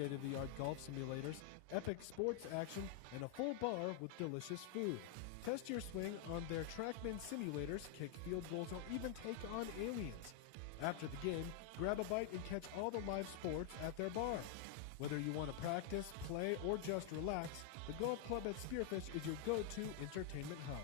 state-of-the-art golf simulators, epic sports action, and a full bar with delicious food. Test your swing on their TrackMan simulators, kick field goals, or even take on aliens. After the game, grab a bite and catch all the live sports at their bar. Whether you want to practice, play, or just relax, the golf club at Spearfish is your go-to entertainment hub.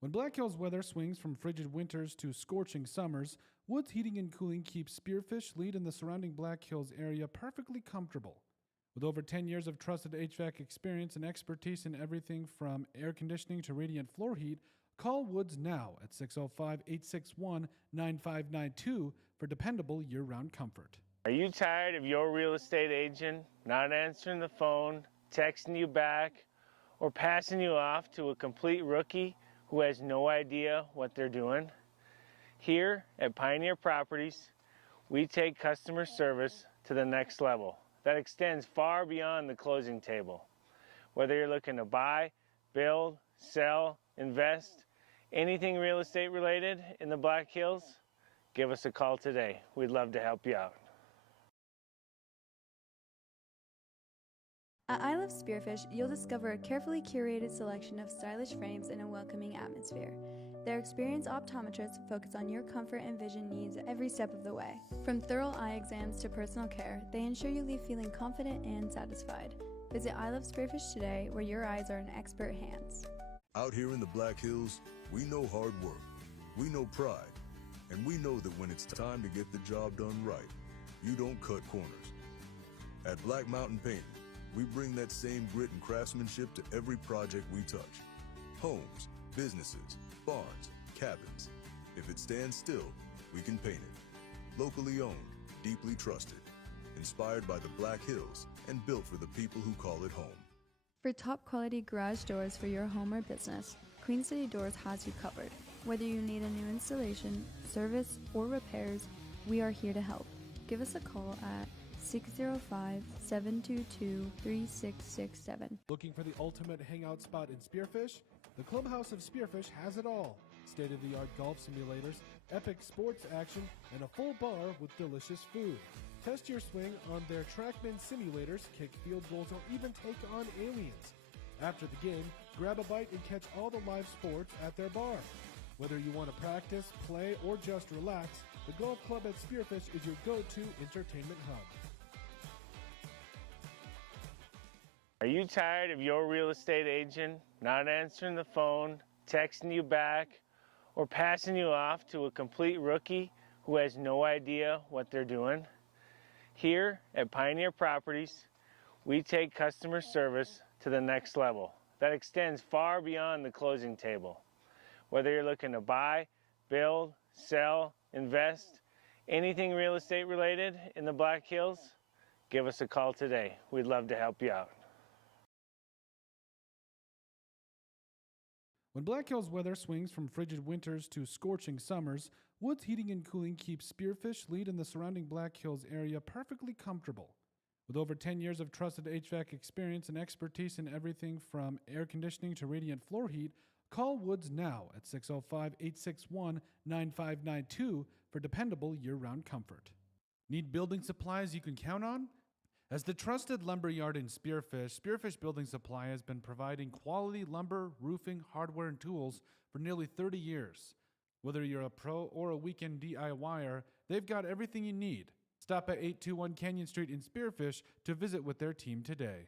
When Black Hills weather swings from frigid winters to scorching summers, Woods Heating and Cooling keeps Spearfish lead in the surrounding Black Hills area perfectly comfortable. With over 10 years of trusted HVAC experience and expertise in everything from air conditioning to radiant floor heat, call Woods now at 605-861-9592 for dependable year-round comfort. Are you tired of your real estate agent not answering the phone, texting you back, or passing you off to a complete rookie who has no idea what they're doing? Here at Pioneer Properties, we take customer service to the next level that extends far beyond the closing table. Whether you're looking to buy, build, sell, invest, anything real estate related in the Black Hills, give us a call today. We'd love to help you out. At I Love Spearfish, you'll discover a carefully curated selection of stylish frames in a welcoming atmosphere. Their experienced optometrists focus on your comfort and vision needs every step of the way. From thorough eye exams to personal care, they ensure you leave feeling confident and satisfied. Visit I Love Spearfish today, where your eyes are in expert hands. Out here in the Black Hills, we know hard work, we know pride, and we know that when it's time to get the job done right, you don't cut corners. At Black Mountain Painting, we bring that same grit and craftsmanship to every project we touch. Homes, businesses, barns, cabins. If it stands still, we can paint it. Locally owned, deeply trusted, inspired by the Black Hills, and built for the people who call it home. For top quality garage doors for your home or business, Queen City Doors has you covered. Whether you need a new installation, service, or repairs, we are here to help. Give us a call at 605-722-3667. Looking for the ultimate hangout spot in Spearfish? The Clubhouse of Spearfish has it all. State-of-the-art golf simulators, epic sports action, and a full bar with delicious food. Test your swing on their TrackMan simulators, kick field goals, or even take on aliens. After the game, grab a bite and catch all the live sports at their bar. Whether you want to practice, play, or just relax, the golf club at Spearfish is your go-to entertainment hub. Are you tired of your real estate agent not answering the phone, texting you back, or passing you off to a complete rookie who has no idea what they're doing? Here at Pioneer Properties, we take customer service to the next level that extends far beyond the closing table. Whether you're looking to buy, build, sell, invest, anything real estate related in the Black Hills, give us a call today. We'd love to help you out. When Black Hills weather swings from frigid winters to scorching summers, Woods Heating and Cooling keeps Spearfish lead in the surrounding Black Hills area perfectly comfortable. With over 10 years of trusted HVAC experience and expertise in everything from air conditioning to radiant floor heat, call Woods now at 605-861-9592 for dependable year-round comfort. Need building supplies you can count on? As the trusted lumber yard in Spearfish, Spearfish Building Supply has been providing quality lumber, roofing, hardware, and tools for nearly 30 years. Whether you're a pro or a weekend DIYer, they've got everything you need. Stop at 821 Canyon Street in Spearfish to visit with their team today.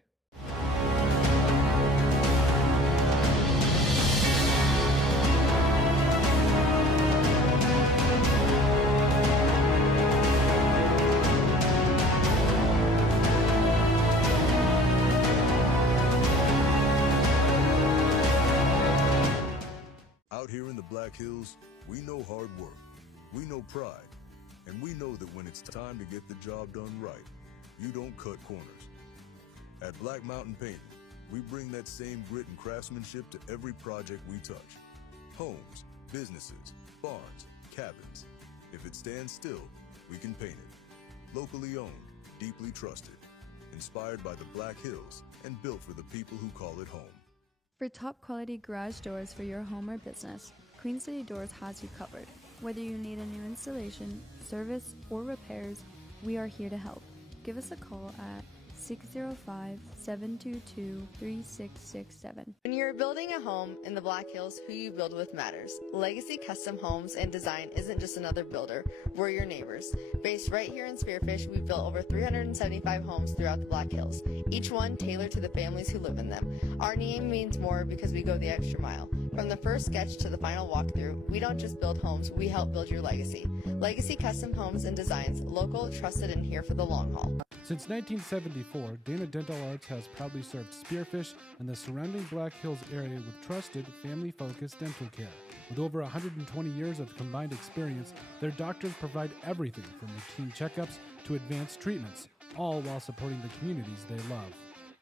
Out here in the Black Hills, we know hard work, we know pride, and we know that when it's time to get the job done right, you don't cut corners. At Black Mountain Painting, we bring that same grit and craftsmanship to every project we touch. Homes, businesses, barns, cabins. If it stands still, we can paint it. Locally owned, deeply trusted, inspired by the Black Hills, and built for the people who call it home. For top quality garage doors for your home or business, Queen City Doors has you covered. Whether you need a new installation, service, or repairs, we are here to help. Give us a call at 605-722-3667. When you're building a home in the Black Hills, who you build with matters. Legacy Custom Homes and Design isn't just another builder, we're your neighbors. Based right here in Spearfish, we've built over 375 homes throughout the Black Hills, each one tailored to the families who live in them. Our name means more because we go the extra mile. From the first sketch to the final walkthrough, we don't just build homes, we help build your legacy. Legacy Custom Homes and Designs, local, trusted, and here for the long haul. Since 1974, Dana Dental Arts has proudly served Spearfish and the surrounding Black Hills area with trusted, family-focused dental care. With over 120 years of combined experience, their doctors provide everything from routine checkups to advanced treatments, all while supporting the communities they love.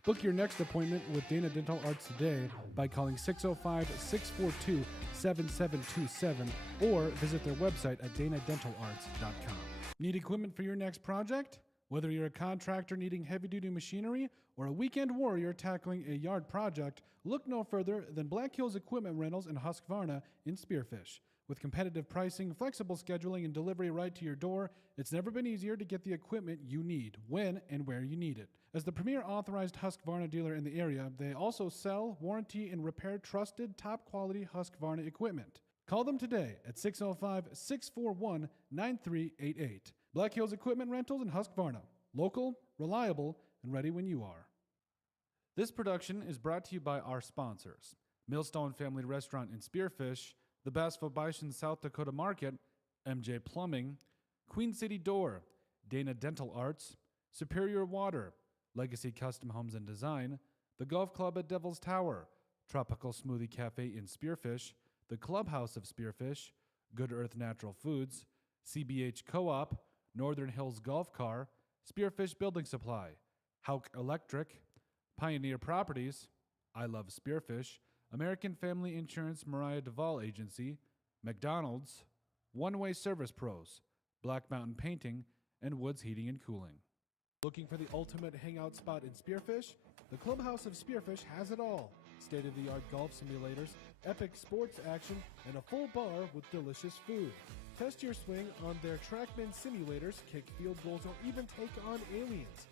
Book your next appointment with Dana Dental Arts today by calling 605-642-7727 or visit their website at danadentalarts.com. Need equipment for your next project? Whether you're a contractor needing heavy-duty machinery or a weekend warrior tackling a yard project, look no further than Black Hills Equipment Rentals in Husqvarna in Spearfish. With competitive pricing, flexible scheduling, and delivery right to your door, it's never been easier to get the equipment you need, when and where you need it. As the premier authorized Husqvarna dealer in the area, they also sell, warranty, and repair trusted, top-quality Husqvarna equipment. Call them today at 605-641-9388. Black Hills Equipment Rentals in Husqvarna. Local, reliable, and ready when you are. This production is brought to you by our sponsors: Millstone Family Restaurant in Spearfish, the Bassville Bison South Dakota Market, MJ Plumbing, Queen City Door, Dana Dental Arts, Superior Water, Legacy Custom Homes and Design, the Golf Club at Devil's Tower, Tropical Smoothie Cafe in Spearfish, the Clubhouse of Spearfish, Good Earth Natural Foods, CBH Co-op, Northern Hills Golf Car, Spearfish Building Supply, Hauk Electric, Pioneer Properties, I Love Spearfish, American Family Insurance Mariah Duvall Agency, McDonald's, One Way Service Pros, Black Mountain Painting, and Woods Heating and Cooling. Looking for the ultimate hangout spot in Spearfish? The Clubhouse of Spearfish has it all. State-of-the-art golf simulators, epic sports action, and a full bar with delicious food. Test your swing on their TrackMan simulators, kick field goals, or even take on aliens.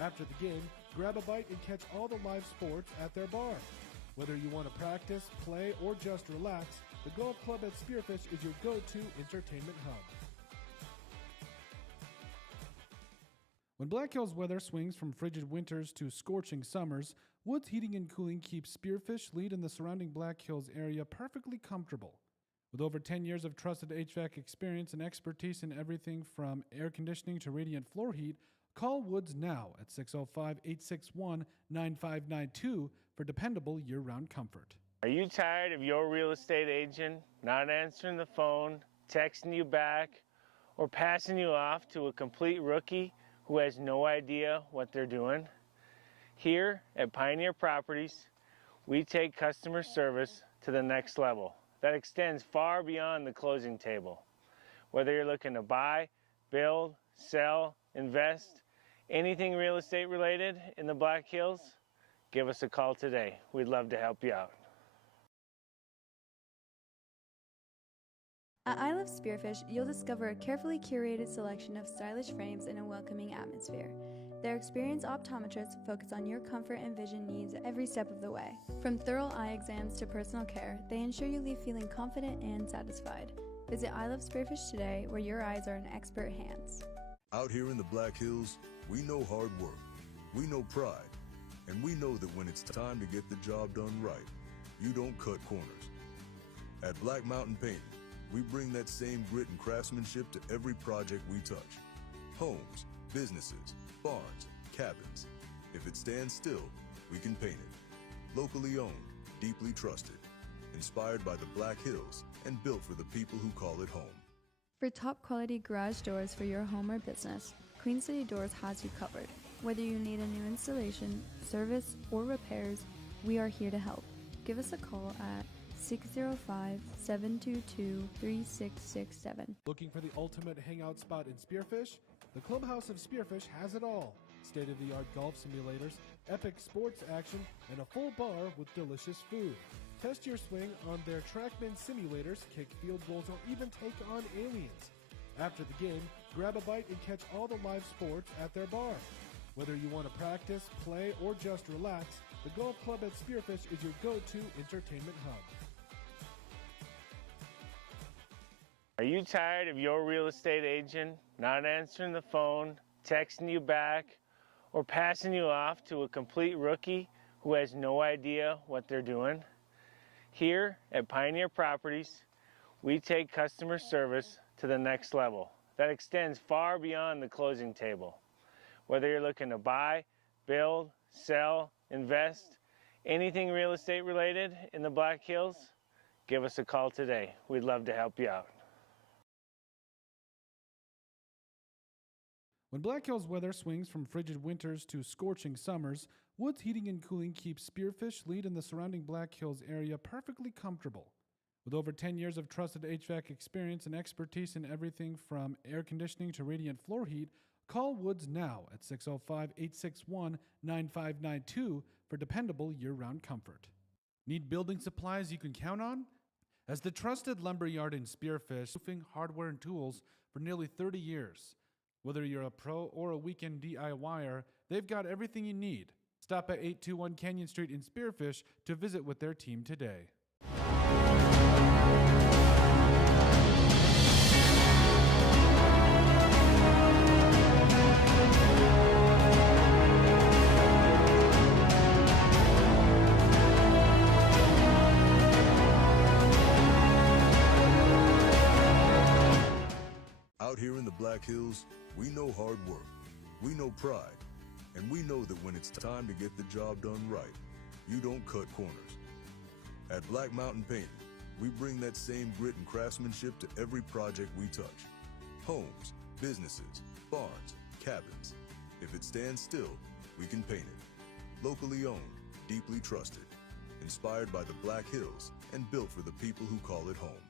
After the game, grab a bite and catch all the live sports at their bar. Whether you want to practice, play, or just relax, the Golf Club at Spearfish is your go-to entertainment hub. When Black Hills weather swings from frigid winters to scorching summers, Woods Heating and Cooling keeps Spearfish Lead in the surrounding Black Hills area perfectly comfortable. With over 10 years of trusted HVAC experience and expertise in everything from air conditioning to radiant floor heat, call Woods now at 605-861-9592 for dependable year-round comfort. Are you tired of your real estate agent not answering the phone, texting you back, or passing you off to a complete rookie who has no idea what they're doing? Here at Pioneer Properties, we take customer service to the next level that extends far beyond the closing table. Whether you're looking to buy, build, sell, invest, anything real estate related in the Black Hills, give us a call today. We'd love to help you out. At I Love Spearfish, you'll discover a carefully curated selection of stylish frames in a welcoming atmosphere. Their experienced optometrists focus on your comfort and vision needs every step of the way. From thorough eye exams to personal care, they ensure you leave feeling confident and satisfied. Visit I Love Spearfish today, where your eyes are in expert hands. Out here in the Black Hills, we know hard work, we know pride, and we know that when it's time to get the job done right, you don't cut corners. At Black Mountain Painting, we bring that same grit and craftsmanship to every project we touch. Homes, businesses, barns, cabins. If it stands still, we can paint it. Locally owned, deeply trusted, inspired by the Black Hills, and built for the people who call it home. For top quality garage doors for your home or business, Queen City Doors has you covered. Whether you need a new installation, service, or repairs, we are here to help. Give us a call at 605-722-3667. Looking for the ultimate hangout spot in Spearfish? The Clubhouse of Spearfish has it all. State-of-the-art golf simulators, epic sports action, and a full bar with delicious food. Test your swing on their TrackMan simulators, kick field goals, or even take on aliens. After the game, grab a bite and catch all the live sports at their bar. Whether you want to practice, play, or just relax, the golf club at Spearfish is your go-to entertainment hub. Are you tired of your real estate agent not answering the phone, texting you back, or passing you off to a complete rookie who has no idea what they're doing? Here at Pioneer Properties, we take customer service to the next level that extends far beyond the closing table. Whether you're looking to buy, build, sell, invest, anything real estate related in the Black Hills, give us a call today. We'd love to help you out. When Black Hills weather swings from frigid winters to scorching summers, Woods Heating and Cooling keeps Spearfish, Lead, and the surrounding Black Hills area perfectly comfortable. With over 10 years of trusted HVAC experience and expertise in everything from air conditioning to radiant floor heat, call Woods now at 605-861-9592 for dependable year-round comfort. Need building supplies you can count on? As the trusted lumberyard in Spearfish, roofing, hardware, and tools for nearly 30 years. Whether you're a pro or a weekend DIYer, they've got everything you need. Stop at 821 Canyon Street in Spearfish to visit with their team today. Out here in the Black Hills, we know hard work, we know pride, and we know that when it's time to get the job done right, you don't cut corners. At Black Mountain Painting, we bring that same grit and craftsmanship to every project we touch. Homes, businesses, barns, cabins. If it stands still, we can paint it. Locally owned, deeply trusted, inspired by the Black Hills, and built for the people who call it home.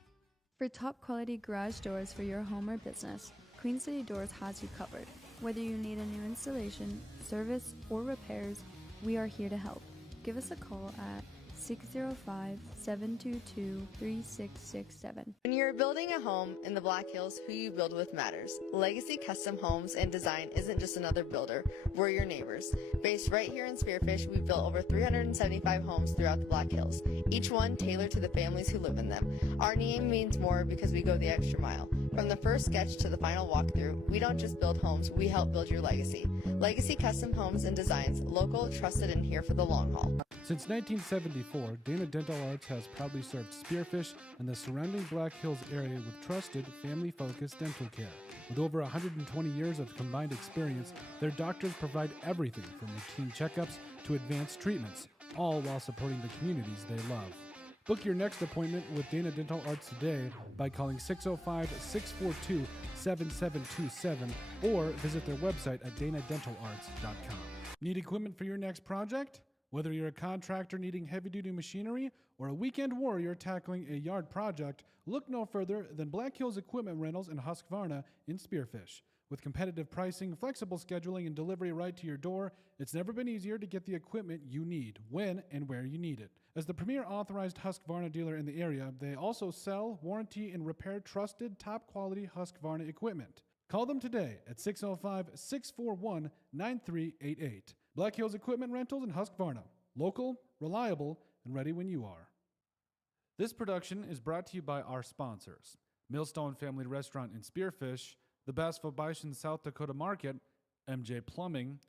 For top quality garage doors for your home or business, Queen City Doors has you covered. Whether you need a new installation, service, or repairs, we are here to help. Give us a call at 605-722-3667. When you're building a home in the Black Hills, who you build with matters. Legacy Custom Homes and Design isn't just another builder, we're your neighbors. Based right here in Spearfish, we've built over 375 homes throughout the Black Hills, each one tailored to the families who live in them. Our name means more because we go the extra mile. From the first sketch to the final walkthrough, we don't just build homes, we help build your legacy. Legacy Custom Homes and Designs, local, trusted, and here for the long haul. Since 1974, Dana Dental Arts has proudly served Spearfish and the surrounding Black Hills area with trusted, family-focused dental care. With over 120 years of combined experience, their doctors provide everything from routine checkups to advanced treatments, all while supporting the communities they love. Book your next appointment with Dana Dental Arts today by calling 605-642-7727 or visit their website at danadentalarts.com. Need equipment for your next project? Whether you're a contractor needing heavy-duty machinery or a weekend warrior tackling a yard project, look no further than Black Hills Equipment Rentals in Husqvarna in Spearfish. With competitive pricing, flexible scheduling, and delivery right to your door, it's never been easier to get the equipment you need, when and where you need it. As the premier authorized Husqvarna dealer in the area, they also sell, warranty, and repair trusted, top-quality Husqvarna equipment. Call them today at 605-641-9388. Black Hills Equipment Rentals in Husqvarna. Local, reliable, and ready when you are. This production is brought to you by our sponsors: Millstone Family Restaurant in Spearfish, the Bassville Bison South Dakota Market, MJ Plumbing,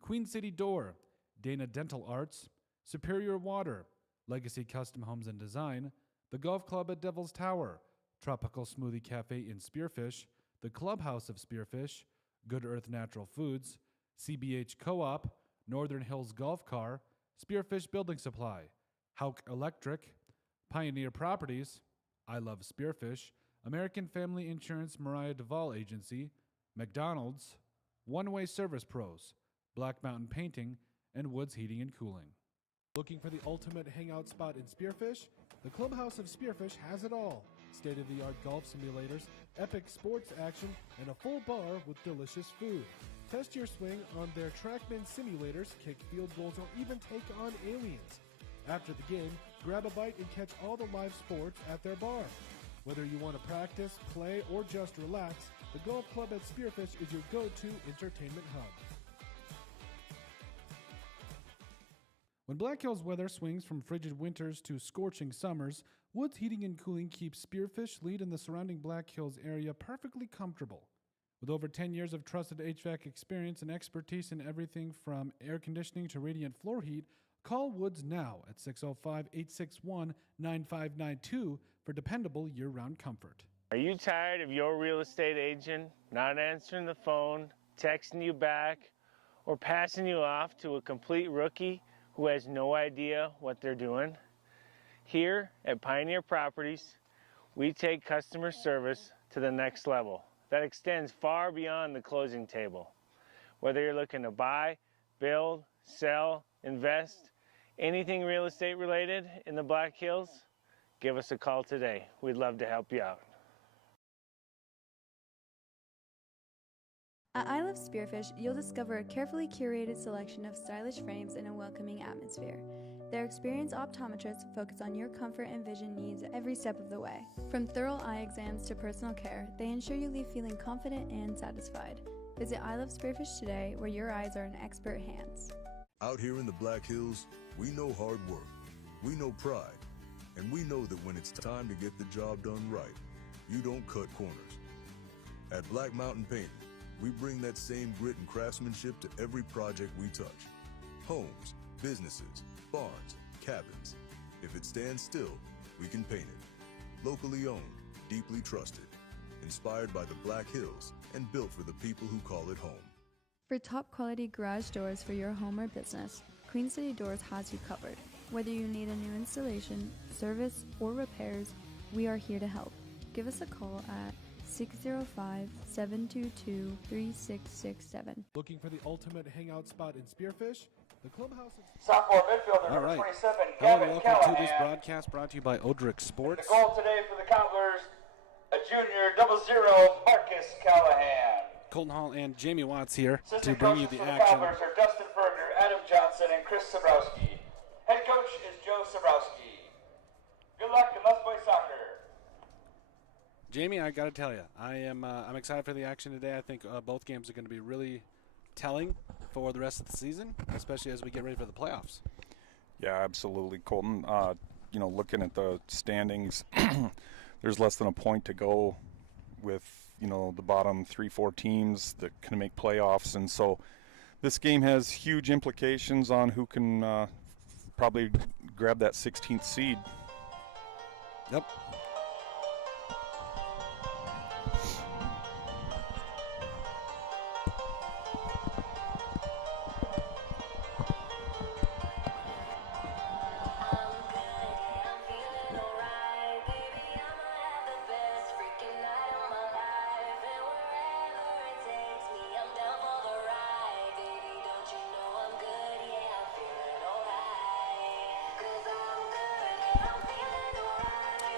Queen City Door, Dana Dental Arts, Superior Water, Legacy Custom Homes and Design, the Golf Club at Devil's Tower, Tropical Smoothie Cafe in Spearfish, the Clubhouse of Spearfish, Good Earth Natural Foods, CBH Co-op, Northern Hills Golf Car, Spearfish Building Supply, Hauk Electric, Pioneer Properties, I Love Spearfish, American Family Insurance Mariah Duvall Agency, McDonald's, One Way Service Pros, Black Mountain Painting, and Woods Heating and Cooling. Looking for the ultimate hangout spot in Spearfish? The Clubhouse of Spearfish has it all. State-of-the-art golf simulators, epic sports action, and a full bar with delicious food. Test your swing on their TrackMan simulators, kick field goals, or even take on aliens. After the game, grab a bite and catch all the live sports at their bar. Whether you want to practice, play, or just relax, the Golf Club at Spearfish is your go-to entertainment hub. When Black Hills weather swings from frigid winters to scorching summers, Woods Heating and Cooling keeps Spearfish Lead in the surrounding Black Hills area perfectly comfortable. With over 10 years of trusted HVAC experience and expertise in everything from air conditioning to radiant floor heat, call Woods now at 605-861-9592 for dependable year-round comfort. Are you tired of your real estate agent not answering the phone, texting you back, or passing you off to a complete rookie who has no idea what they're doing? Here at Pioneer Properties, we take customer service to the next level that extends far beyond the closing table. Whether you're looking to buy, build, sell, invest, anything real estate related in the Black Hills, give us a call today. We'd love to help you out. At I Love Spearfish, you'll discover a carefully curated selection of stylish frames in a welcoming atmosphere. Their experienced optometrists focus on your comfort and vision needs every step of the way. From thorough eye exams to personal care, they ensure you leave feeling confident and satisfied. Visit I Love Spearfish today, where your eyes are in expert hands. Out here in the Black Hills, we know hard work, we know pride, and we know that when it's time to get the job done right, you don't cut corners. At Black Mountain Painting, we bring that same grit and craftsmanship to every project we touch. Homes, businesses, barns, cabins. If it stands still, we can paint it. Locally owned, deeply trusted, inspired by the Black Hills, and built for the people who call it home. For top quality garage doors for your home or business, Queen City Doors has you covered. Whether you need a new installation, service, or repairs, we are here to help. Give us a call at 605-722-3667. Looking for the ultimate hangout spot in Spearfish? The clubhouse of... Sophomore midfielder number 27, Gavin welcome Callahan. to this broadcast brought to you by Odrix Sports. The goal today for the Cobblers, a junior 00, Marcus Callahan. Colton Hall and Jamie Watts here to Assistant bring you coaches the for the action. Cobblers are Dustin Berger, Adam Johnson, and Chris Sabrowski. Head coach is Joe Sabrowski. Good luck and let's play soccer. Jamie, I got to tell you, I'm excited for the action today. I think both games are going to be really telling for the rest of the season, especially as we get ready for the playoffs. Yeah, absolutely, Colton. Looking at the standings, there's less than a point to go with, the bottom 3-4 teams that can make playoffs. And so this game has huge implications on who can probably grab that 16th seed. Yep.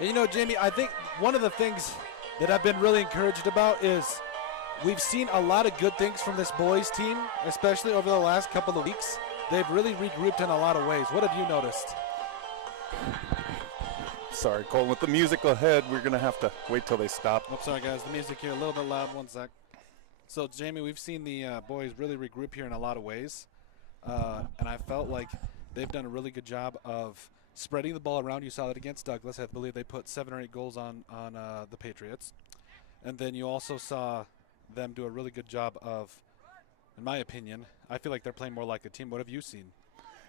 And Jamie, I think one of the things that I've been really encouraged about is we've seen a lot of good things from this boys team, especially over the last couple of weeks. They've really regrouped in a lot of ways. What have you noticed? Sorry, Colton, with the music ahead, we're going to have to wait till they stop. Oh, sorry, guys. The music here a little bit loud. One sec. So, Jamie, we've seen the boys really regroup here in a lot of ways. And I felt like they've done a really good job of spreading the ball around. You saw that against Douglas. I believe they put 7 or 8 goals on the Patriots. And then you also saw them do a really good job of, in my opinion, I feel like they're playing more like a team. What have you seen?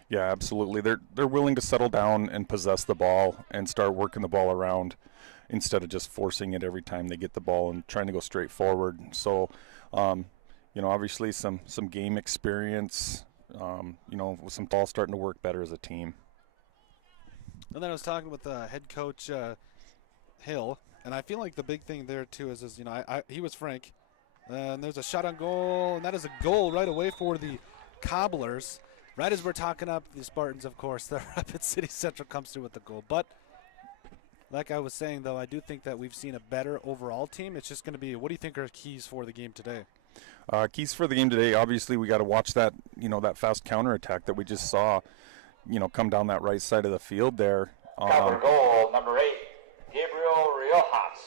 Yeah, absolutely. They're willing to settle down and possess the ball and start working the ball around instead of just forcing it every time they get the ball and trying to go straight forward. So, obviously some game experience, with some ball starting to work better as a team. And then I was talking with head coach Hill, and I feel like the big thing there too is he was frank, and there's a shot on goal, and that is a goal right away for the Cobblers. Right as we're talking up the Spartans, of course, the Rapid City Central comes through with the goal. But like I was saying, though, I do think that we've seen a better overall team. It's just going to be, what do you think are keys for the game today? Keys for the game today, obviously we got to watch that, that fast counterattack that we just saw, come down that right side of the field there. Cover goal, number 8, Gabriel Riojas.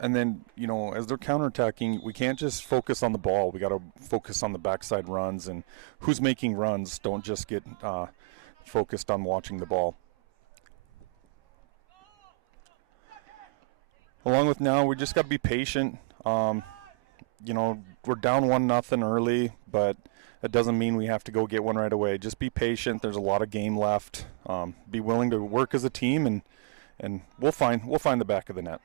And then, you know, as they're counterattacking, we can't just focus on the ball. We got to focus on the backside runs, and who's making runs. Don't just get focused on watching the ball. Along with now, we just got to be patient. You know, we're down 1-0 early, but that doesn't mean we have to go get one right away. Just be patient. There's a lot of game left. Be willing to work as a team, and we'll find the back of the net.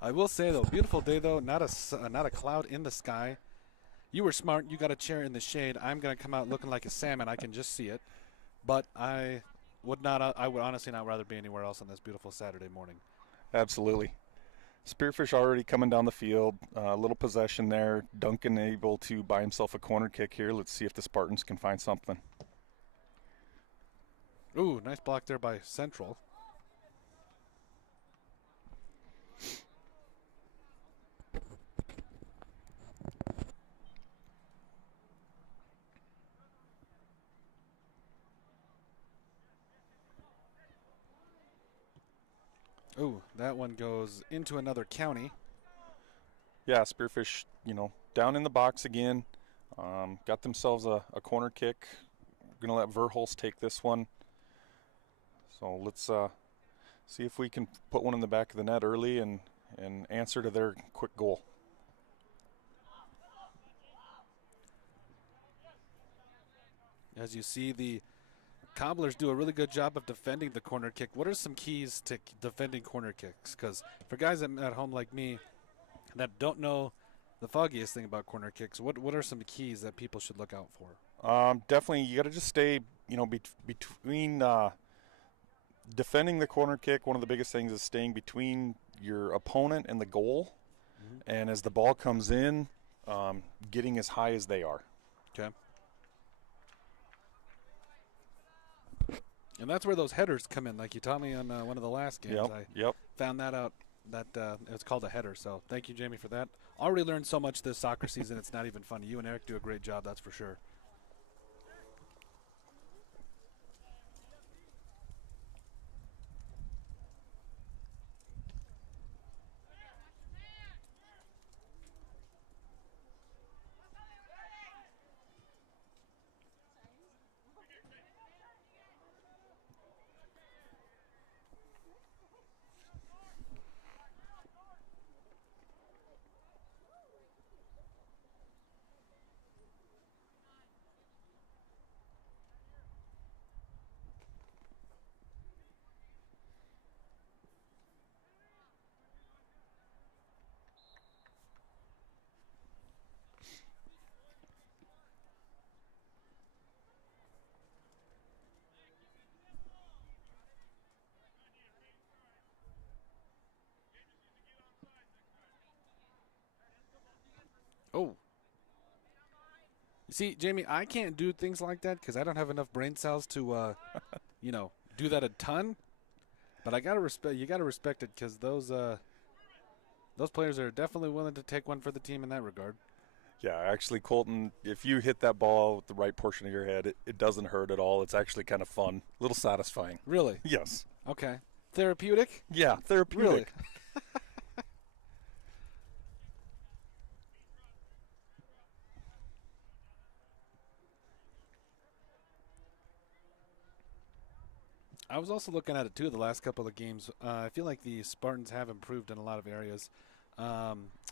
I will say, though, beautiful day, though, not a cloud in the sky. You were smart. You got a chair in the shade. I'm going to come out looking like a salmon. I can just see it. But I would honestly not rather be anywhere else on this beautiful Saturday morning. Absolutely. Spearfish already coming down the field. A little possession there. Duncan able to buy himself a corner kick here. Let's see if the Spartans can find something. Ooh, nice block there by Central. Ooh, that one goes into another county. Yeah, Spearfish, you know, down in the box again. Got themselves a corner kick. We're going to let Verholst take this one. So let's see if we can put one in the back of the net early and answer to their quick goal. As you see, the Cobblers do a really good job of defending the corner kick. What are some keys to defending corner kicks? Because for guys at home like me that don't know the foggiest thing about corner kicks, what are some keys that people should look out for? Definitely, you got to just stay, you know, between defending the corner kick. One of the biggest things is staying between your opponent and the goal. Mm-hmm. And as the ball comes in, getting as high as they are. Okay. And that's where those headers come in, like you taught me on one of the last games. Yep. Found that out, that it's called a header. So thank you, Jamie, for that. Already learned so much this soccer season, it's not even funny. You and Eric do a great job, that's for sure. Oh. You see, Jamie, I can't do things like that because I don't have enough brain cells to, you know, do that a ton. But I gotta respect. You gotta respect it because those players are definitely willing to take one for the team in that regard. Yeah, actually, Colton, if you hit that ball with the right portion of your head, it doesn't hurt at all. It's actually kind of fun, a little satisfying. Really? Yes. Okay. Therapeutic? Yeah, therapeutic. Really? I was also looking at it, too, the last couple of games. I feel like the Spartans have improved in a lot of areas.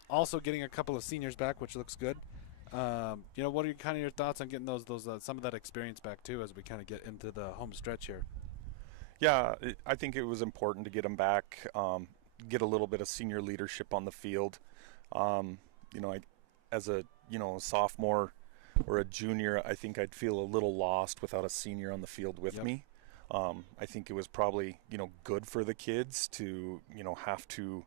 Also getting a couple of seniors back, which looks good. You know, what are kind of your thoughts on getting those some of that experience back, too, as we kind of get into the home stretch here? Yeah, I think it was important to get them back, get a little bit of senior leadership on the field. You know, as a sophomore or a junior, I think I'd feel a little lost without a senior on the field with me. I think it was probably, good for the kids to, have to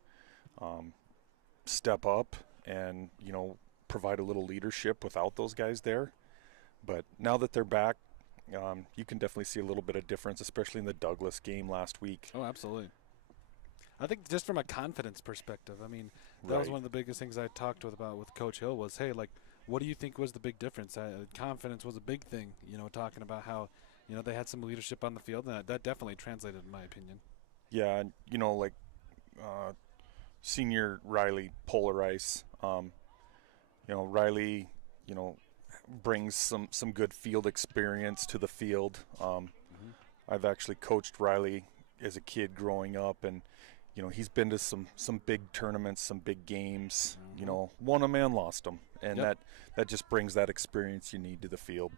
step up and, provide a little leadership without those guys there. But now that they're back, you can definitely see a little bit of difference, especially in the Douglas game last week. Oh, absolutely. I think just from a confidence perspective, I mean, that was one of the biggest things I talked about with Coach Hill was, hey, like, What do you think was the big difference? Confidence was a big thing, talking about how, they had some leadership on the field, and that definitely translated in my opinion. Yeah, and, senior Riley Polarice, Riley, brings some good field experience to the field. I've actually coached Riley as a kid growing up, and he's been to some big tournaments, some big games. Won them and lost them, and Yep. that just brings that experience you need to the field.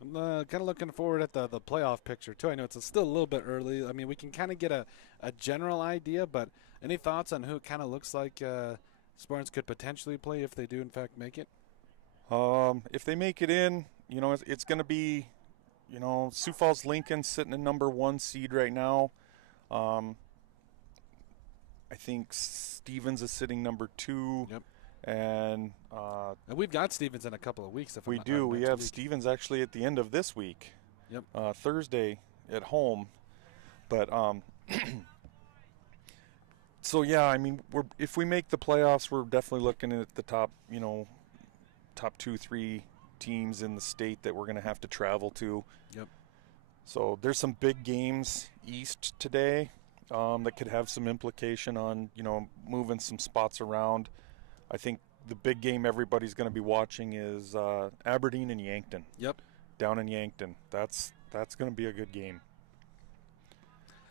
I'm kind of looking forward at the playoff picture, too. I know it's still a little bit early. I mean, we can kind of get a general idea, but any thoughts on who it kind of looks like Spartans could potentially play if they do, in fact, make it? If they make it in, it's going to be, Sioux Falls Lincoln sitting in number 1 seed right now. I think Stevens is sitting number 2. Yep. And we've got Stevens in a couple of weeks. We have Stevens actually at the end of this week. Yep. Thursday at home. But so yeah, I mean, if we make the playoffs, we're definitely looking at the top 2-3 teams in the state that we're going to have to travel to. Yep. So there's some big games east today that could have some implication on moving some spots around. I think the big game everybody's going to be watching is Aberdeen and Yankton. Yep. Down in Yankton. That's going to be a good game.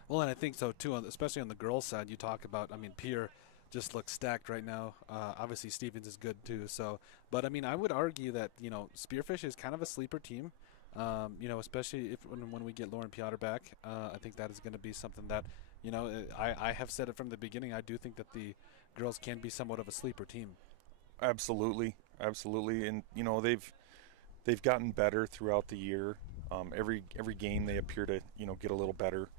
Well, and I think so, too, especially on the girls' side. You talk about, Pierre just looks stacked right now. Obviously, Stevens is good, too. So, but, I would argue that, Spearfish is kind of a sleeper team, especially when we get Lauren Piotr back. I think that is going to be something that, I have said it from the beginning. I do think that the girls can be somewhat of a sleeper team. Absolutely. And they've gotten better throughout the year. Every game they appear to get a little better,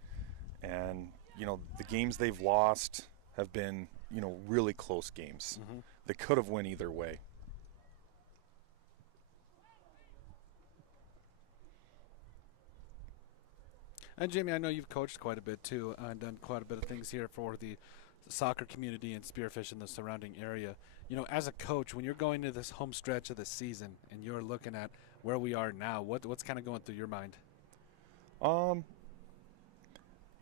and the games they've lost have been really close games. Mm-hmm. They could have went either way. And Jamie, I know you've coached quite a bit too, and done quite a bit of things here for the soccer community and Spearfish in the surrounding area. As a coach, when you're going to this home stretch of the season and you're looking at where we are now, what's kind of going through your mind?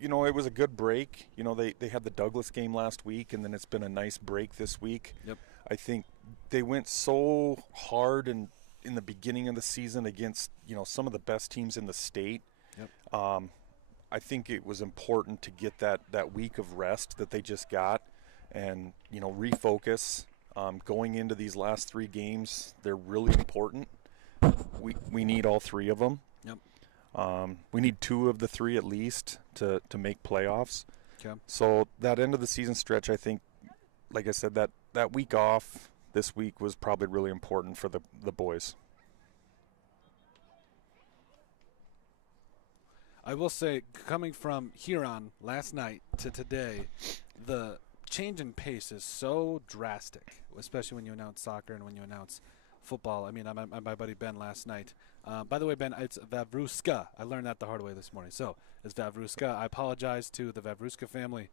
It was a good break. They had the Douglas game last week, and then it's been a nice break this week. Yep. I think they went so hard in the beginning of the season against some of the best teams in the state. Yep. I think it was important to get that week of rest that they just got, and refocus. Going into these last 3 games, they're really important. We need all 3 of them. Yep. We need 2 of the 3 at least to make playoffs. Okay. So that end of the season stretch, I think, like I said, that week off this week was probably really important for the boys. I will say, coming from Huron last night to today, the change in pace is so drastic, especially when you announce soccer and when you announce football. I met my buddy Ben last night. By the way, Ben, it's Vavruska. I learned that the hard way this morning. So it's Vavruska. I apologize to the Vavruska family.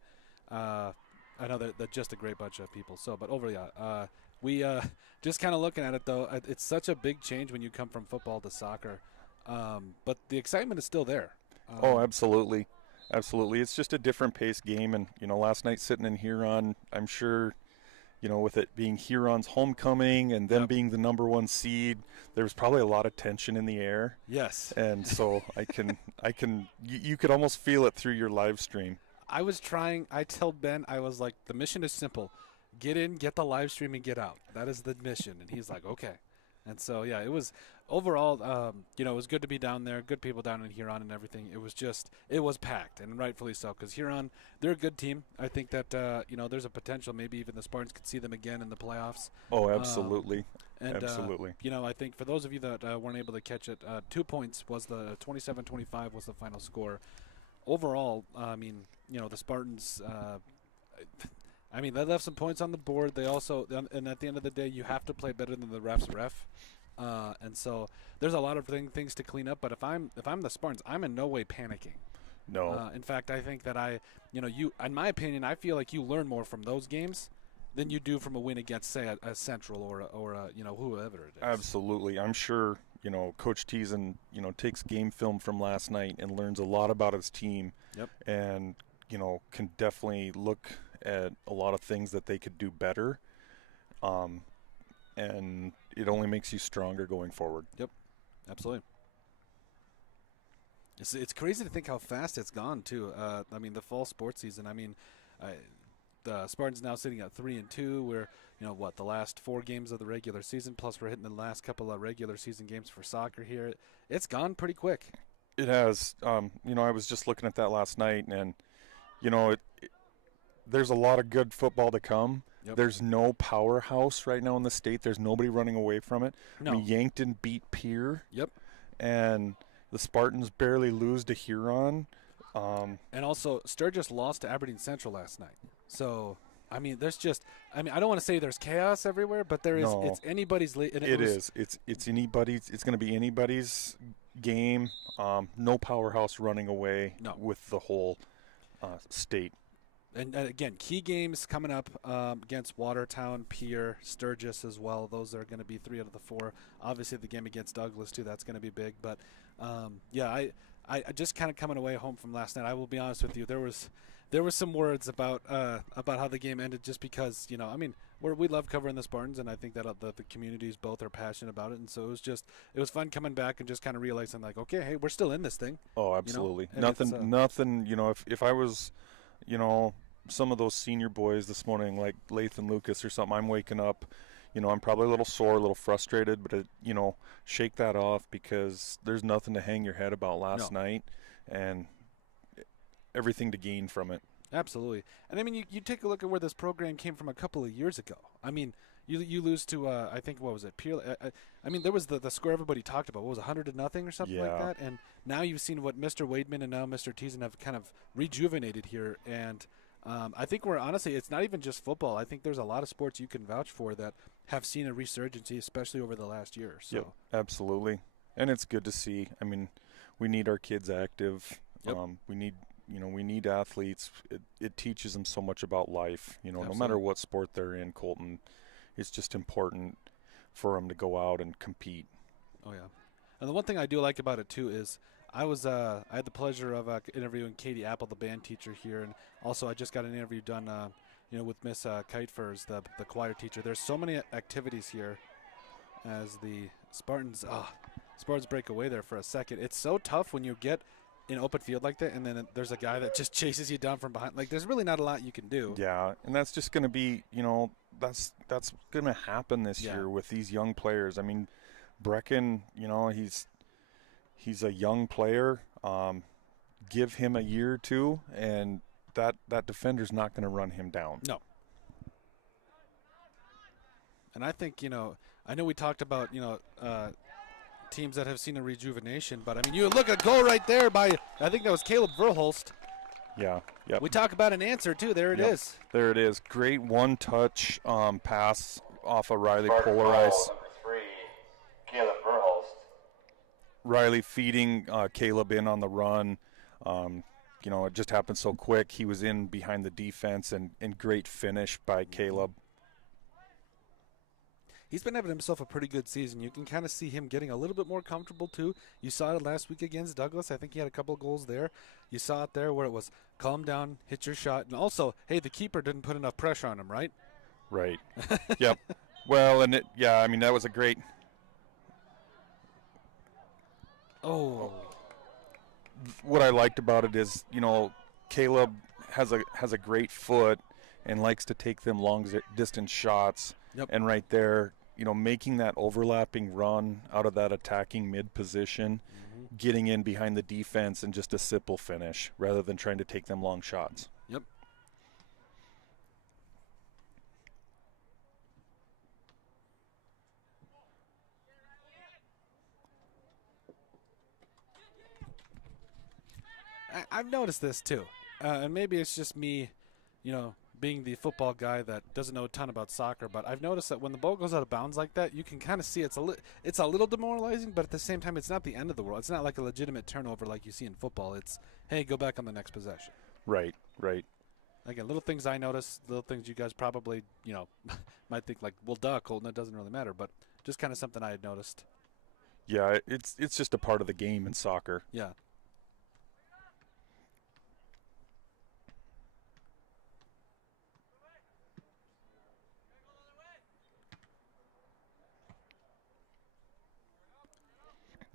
I know they're just a great bunch of people. But overall, we just kind of looking at it, though, it's such a big change when you come from football to soccer. But the excitement is still there. Absolutely. It's just a different pace game, and last night sitting in Huron, I'm sure, with it being Huron's homecoming and them being the number 1 seed, there was probably a lot of tension in the air. Yes. And so you could almost feel it through your live stream. I told Ben, I was like, the mission is simple. Get in, get the live stream, and get out. That is the mission. And he's like, okay. And so, yeah, it was overall, it was good to be down there, good people down in Huron and everything. It was packed, and rightfully so, because Huron, they're a good team. I think that, there's a potential maybe even the Spartans could see them again in the playoffs. Oh, absolutely. Absolutely. I think for those of you that weren't able to catch it, 2 points was the 27-25 was the final score. Overall, the Spartans, they left some points on the board. They also, and at the end of the day, you have to play better than the ref's ref. And so there's a lot of things to clean up. But if I'm the Spartans, I'm in no way panicking. No. In fact, I think that in my opinion, I feel like you learn more from those games than you do from a win against, say, a Central or whoever it is. Absolutely. I'm sure, Coach Teason, takes game film from last night and learns a lot about his team. Yep. And, can definitely look at a lot of things that they could do better. And it only makes you stronger going forward. Yep, absolutely. It's crazy to think how fast it's gone, too. The fall sports season, the Spartans now sitting at 3-2. We're, the last 4 games of the regular season, plus we're hitting the last couple of regular season games for soccer here. It's gone pretty quick. It has. I was just looking at that last night, and, there's a lot of good football to come. Yep. There's no powerhouse right now in the state. There's nobody running away from it. No. Yankton beat Pierre. Yep. And the Spartans barely lose to Huron. And also, Sturgis lost to Aberdeen Central last night. So, there's just, I don't want to say there's chaos everywhere, but there is. No. It's anybody's. It's anybody's. It's going to be anybody's game. No powerhouse running away with the whole state. And again, key games coming up against Watertown, Pierre, Sturgis as well. Those are going to be 3 out of the 4. Obviously, the game against Douglas too. That's going to be big. But I just kind of coming away home from last night. I will be honest with you. There was some words about how the game ended, just because we love covering the Spartans, and I think that the communities both are passionate about it. And so it was fun coming back and just kind of realizing, like, okay, hey, we're still in this thing. Oh, absolutely. Nothing. If I was, some of those senior boys this morning, like Lathan Lucas or something, I'm waking up, I'm probably a little sore, a little frustrated, but shake that off, because there's nothing to hang your head about last night, and everything to gain from it. Absolutely. And you take a look at where this program came from a couple of years ago. You lose to I think, what was it, Pierre? There was the score everybody talked about. What was it, 100-0 or something like that? And now you've seen what Mr. Wademan and now Mr. Teason have kind of rejuvenated here. And I think it's not even just football. I think there's a lot of sports you can vouch for that have seen a resurgence, especially over the last year. So. Yep, absolutely. And it's good to see. We need our kids active. Yep. We need athletes. It teaches them so much about life. No matter what sport they're in, Colton, it's just important for them to go out and compete. Oh, yeah. And the one thing I do like about it, too, is I had the pleasure of interviewing Katie Apple, the band teacher here, and also I just got an interview done, with Miss Kitefers, the choir teacher. There's so many activities here as the Spartans break away there for a second. It's so tough when you get in open field like that, and then there's a guy that just chases you down from behind. Like, there's really not a lot you can do. Yeah, and that's just going to be, that's going to happen this year with these young players. Brecken, he's a young player. Give him a year or two, and that defender's not going to run him down. No. And I think, I know we talked about, teams that have seen a rejuvenation, but you look at a goal right there by, I think that was Caleb Verholst. Yeah. Yep. We talk about an answer too. There it is. There it is. Great one-touch pass off of Riley Spartan Polarize. Number 3, Caleb Verholst. Riley feeding Caleb in on the run. It just happened so quick. He was in behind the defense, and great finish by Caleb. He's been having himself a pretty good season. You can kind of see him getting a little bit more comfortable, too. You saw it last week against Douglas. I think he had a couple of goals there. You saw it there where it was calm down, hit your shot. And also, hey, the keeper didn't put enough pressure on him, right? Right. Yep. Well, and that was a great. Oh. What I liked about it is, Caleb has a great foot and likes to take them long distance shots. Yep. And right there, making that overlapping run out of that attacking mid position, getting in behind the defense, and just a simple finish rather than trying to take them long shots. Yep. I've noticed this too, and maybe it's just me, being the football guy that doesn't know a ton about soccer, but I've noticed that when the ball goes out of bounds like that, you can kind of see it's a little demoralizing, but at the same time, it's not the end of the world. It's not like a legitimate turnover like you see in football. It's, hey, go back on the next possession. Right. Again, little things I notice, little things you guys probably, might think like, well, duh, Colton, it doesn't really matter, but just kind of something I had noticed. Yeah, it's just a part of the game in soccer. Yeah.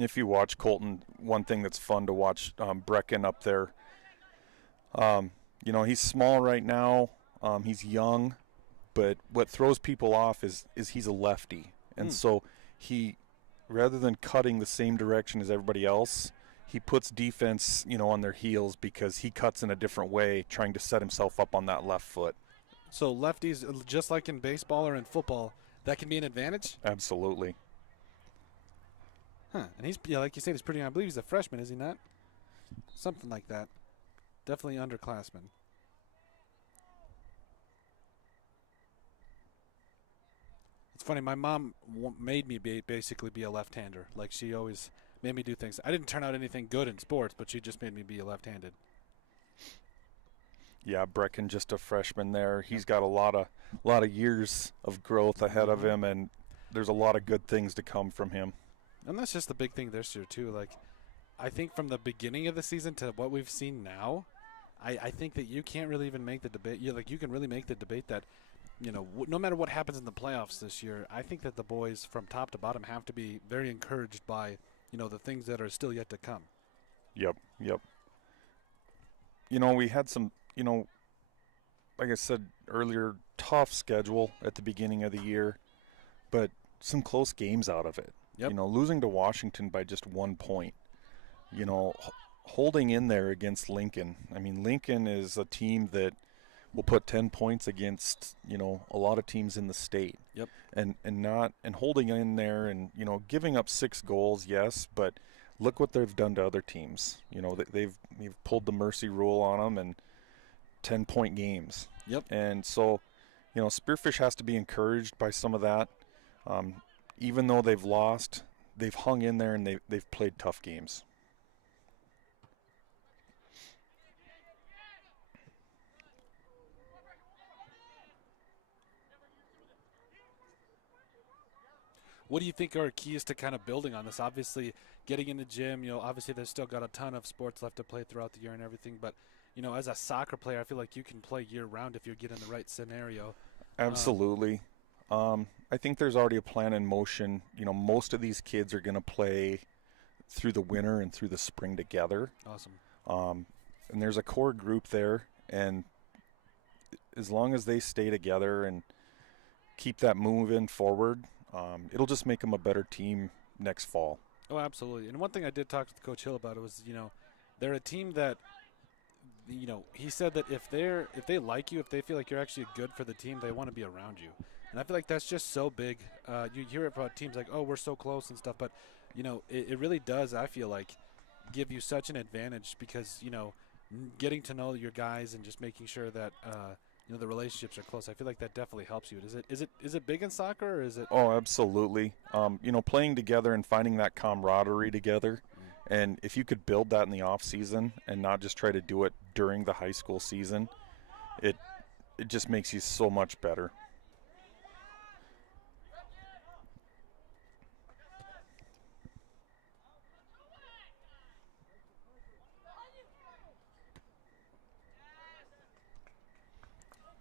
If you watch Colton, one thing that's fun to watch Brecken up there. He's small right now. He's young, but what throws people off is he's a lefty, and so he, rather than cutting the same direction as everybody else, he puts defense, on their heels because he cuts in a different way, trying to set himself up on that left foot. So lefties, just like in baseball or in football, that can be an advantage? Absolutely. Huh. And he's, like you said, he's pretty young. I believe he's a freshman, is he not? Something like that. Definitely underclassman. It's funny, my mom made me basically be a left-hander. Like, she always made me do things. I didn't turn out anything good in sports, but she just made me be a left-handed. Yeah, Brecken, just a freshman there. He's got a lot of years of growth ahead of him, and there's a lot of good things to come from him. And that's just the big thing this year, too. Like, I think from the beginning of the season to what we've seen now, I think that you can't really even make the debate. You can really make the debate that, no matter what happens in the playoffs this year, I think that the boys from top to bottom have to be very encouraged by, the things that are still yet to come. Yep. We had some, like I said earlier, tough schedule at the beginning of the year, but some close games out of it. Yep. Losing to Washington by just 1 point, holding in there against Lincoln. I mean, Lincoln is a team that will put 10 points against, a lot of teams in the state. Yep. And holding in there and, giving up 6 goals, yes, but look what they've done to other teams. They've pulled the mercy rule on them and 10-point games. Yep. And so, Spearfish has to be encouraged by some of that. Even though they've lost, they've hung in there and they've played tough games. What do you think are keys to kind of building on this? Obviously, getting in the gym, obviously they've still got a ton of sports left to play throughout the year and everything. But, as a soccer player, I feel like you can play year-round if you get in the right scenario. Absolutely. I think there's already a plan in motion. Most of these kids are going to play through the winter and through the spring together. Awesome. And there's a core group there, and as long as they stay together and keep that moving forward, it'll just make them a better team next fall. Oh, absolutely. And one thing I did talk to Coach Hill about was, they're a team that, he said that if they like you, if they feel like you're actually good for the team, they want to be around you. And I feel like that's just so big. You hear it about teams like, oh, we're so close and stuff, but, it really does, I feel like, give you such an advantage because, getting to know your guys and just making sure that, the relationships are close. I feel like that definitely helps you. Is it big in soccer or is it? Oh, absolutely. Playing together and finding that camaraderie together. And if you could build that in the off season and not just try to do it during the high school season, it just makes you so much better.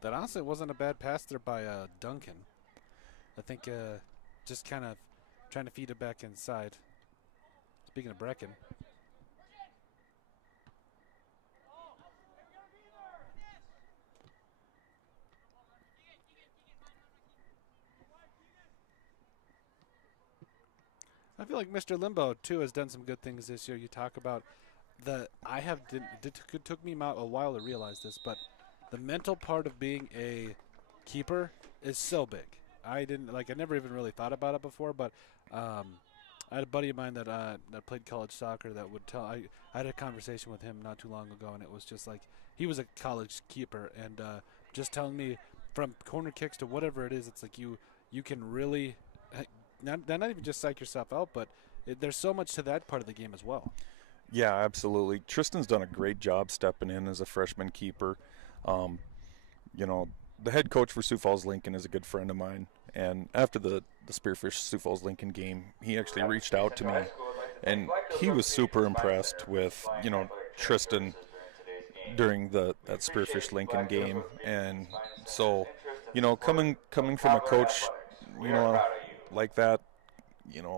That honestly wasn't a bad pass there by Duncan. I think just kind of trying to feed it back inside. Speaking of Brecken. I feel like Mr. Limbo, too, has done some good things this year. You talk about it took me a while to realize this, but the mental part of being a keeper is so big. I never even really thought about it before, but I had a buddy of mine that played college soccer that would tell. I had a conversation with him not too long ago, and it was just like he was a college keeper, and just telling me from corner kicks to whatever it is, it's like you can really not even just psych yourself out, but there's so much to that part of the game as well. Yeah, absolutely. Tristan's done a great job stepping in as a freshman keeper. The head coach for Sioux Falls Lincoln is a good friend of mine, and after the Spearfish Sioux Falls Lincoln game, he actually reached out to me, and he was super impressed with Tristan during that Spearfish Lincoln game. And so coming from a coach like that,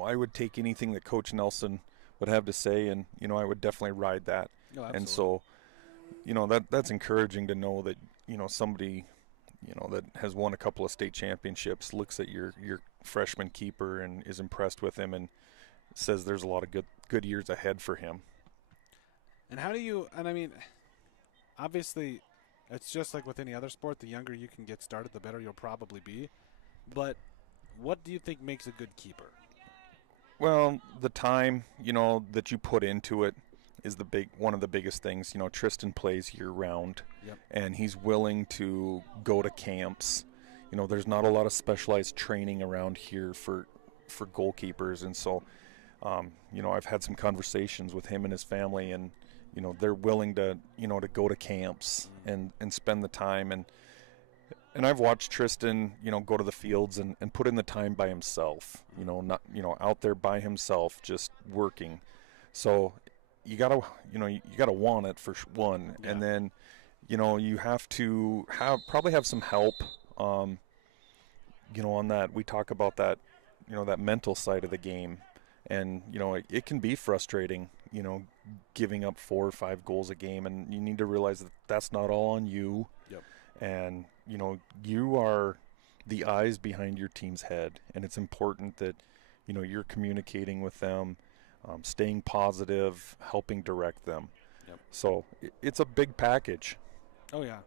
I would take anything that Coach Nelson would have to say, and I would definitely ride that. Oh, and so that's encouraging to know that somebody that has won a couple of state championships looks at your freshman keeper and is impressed with him and says there's a lot of good years ahead for him. And I mean, obviously it's just like with any other sport, the younger you can get started, the better you'll probably be. But what do you think makes a good keeper? Well, the time, that you put into it is one of the biggest things. Tristan plays year round. Yep. And he's willing to go to camps. There's not a lot of specialized training around here for goalkeepers, and so I've had some conversations with him and his family, and they're willing to to go to camps and spend the time, and I've watched Tristan go to the fields and put in the time by himself, not out there by himself just working. So you gotta want it for one. Yeah. And then you have to probably have some help on that. We talk about that that mental side of the game, and it can be frustrating giving up 4 or 5 goals a game, and you need to realize that that's not all on you. Yep. And you are the eyes behind your team's head, and it's important that you're communicating with them, staying positive, helping direct them. Yep. So it's a big package. Oh yeah.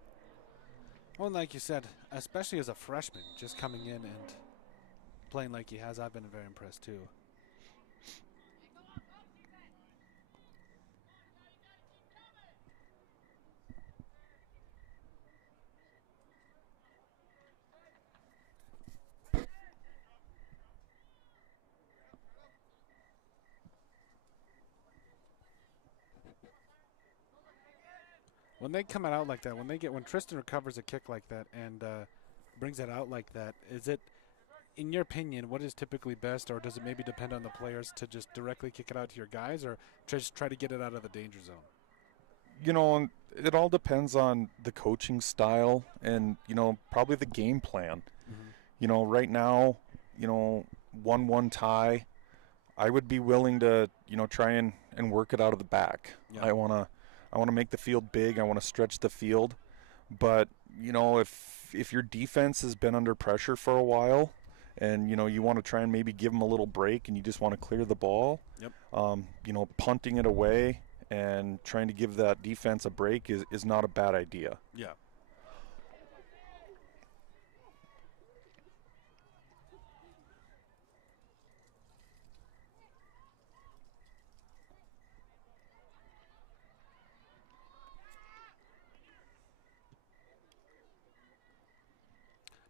Well, and like you said, especially as a freshman, just coming in and playing like he has, I've been very impressed too. When they come out like that, when Tristan recovers a kick like that and brings it out like that, is it, in your opinion, what is typically best, or does it maybe depend on the players to just directly kick it out to your guys, or just try to get it out of the danger zone? It all depends on the coaching style and probably the game plan. Mm-hmm. Right now, 1-1 tie, I would be willing to try and work it out of the back. Yeah. I want to make the field big. I want to stretch the field. But, if your defense has been under pressure for a while and, you want to try and maybe give them a little break and you just want to clear the ball, yep. Punting it away and trying to give that defense a break is not a bad idea. Yeah.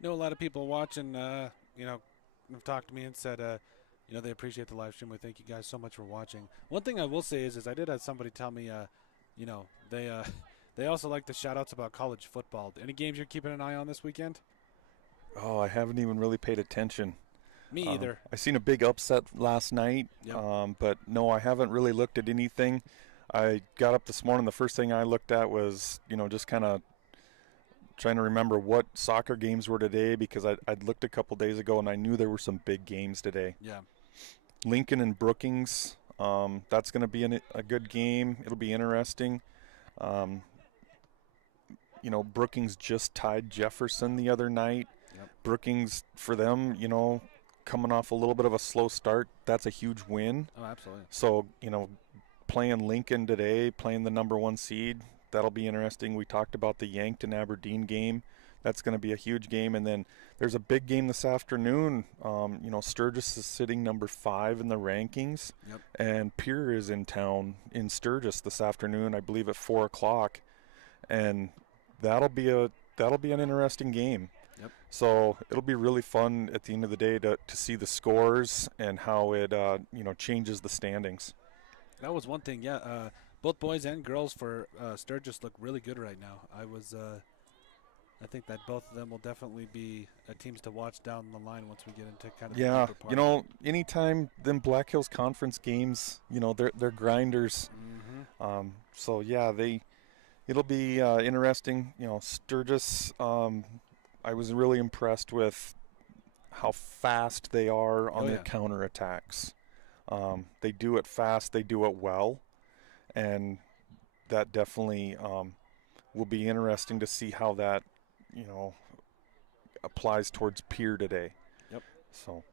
A lot of people watching, have talked to me and said, they appreciate the live stream. We thank you guys so much for watching. One thing I will say is I did have somebody tell me, they also like the shout-outs about college football. Any games you're keeping an eye on this weekend? Oh, I haven't even really paid attention. Me either. I seen a big upset last night, yep. But no, I haven't really looked at anything. I got up this morning. The first thing I looked at was, just kind of trying to remember what soccer games were today, because I'd looked a couple days ago and I knew there were some big games today. Yeah. Lincoln and Brookings, that's going to be a good game. It'll be interesting. Brookings just tied Jefferson the other night. Yep. Brookings, for them, coming off a little bit of a slow start. That's a huge win. Oh, absolutely. So, playing Lincoln today, playing the number 1 seed, that'll be interesting. We talked about the Yankton Aberdeen game. That's going to be a huge game. And then there's a big game this afternoon. Sturgis is sitting number 5 in the rankings. Yep. And Pierre is in town in Sturgis this afternoon, I believe at 4 o'clock. And that'll be an interesting game. Yep. So it'll be really fun at the end of the day to see the scores and how it changes the standings. That was one thing, yeah. Both boys and girls for Sturgis look really good right now. I think that both of them will definitely be teams to watch down the line once we get into kind of yeah. the deeper part. Anytime them Black Hills Conference games, they're grinders. Mm-hmm. So yeah, it'll be interesting. Sturgis. I was really impressed with how fast they are on their counterattacks. They do it fast, they do it well, and that definitely will be interesting to see how that, applies towards Pierre today. Yep. So.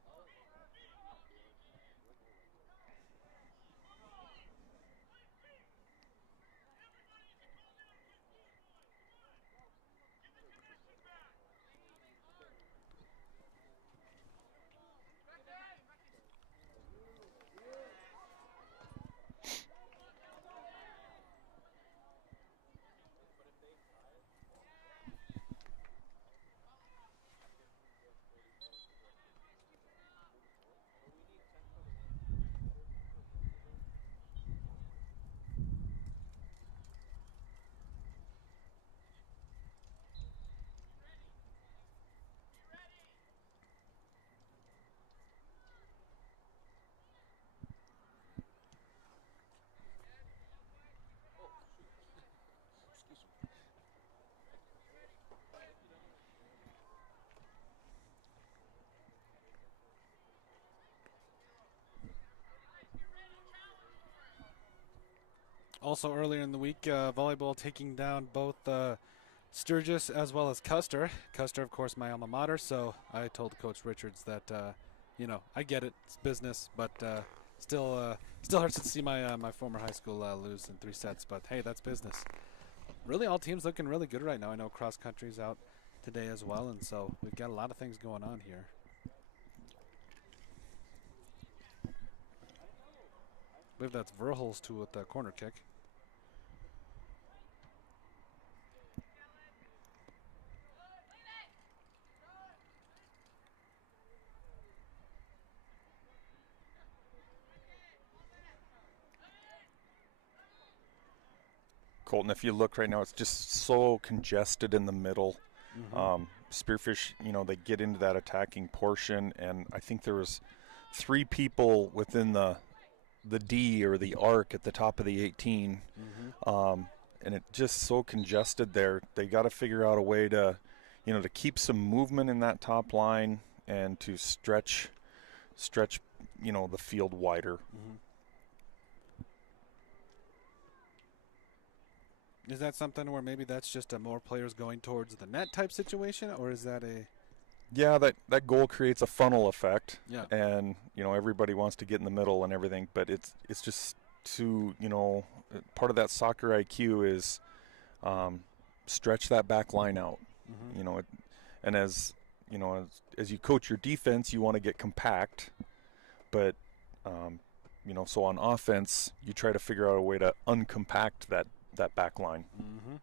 Also earlier in the week, volleyball taking down both Sturgis as well as Custer. Custer, of course, my alma mater, so I told Coach Richards that, I get it, it's business, but still hurts to see my former high school lose in 3 sets, but hey, that's business. Really, all teams looking really good right now. I know cross country's out today as well, and so we've got a lot of things going on here. I believe that's Verhulst too with the corner kick. Colton, if you look right now, it's just so congested in the middle. Mm-hmm. Spearfish, they get into that attacking portion, and I think there was 3 people within the D or the arc at the top of the 18, and it just so congested there. They got to figure out a way to, to keep some movement in that top line and to stretch, the field wider. Mm-hmm. Is that something where maybe that's just more players going towards the net type situation, or is that a... Yeah, that goal creates a funnel effect. Yeah. And, everybody wants to get in the middle and everything, but it's just to, part of that soccer IQ is stretch that back line out. Mm-hmm. And as you coach your defense, you want to get compact, but, so on offense, you try to figure out a way to uncompact that back line. Mm-hmm.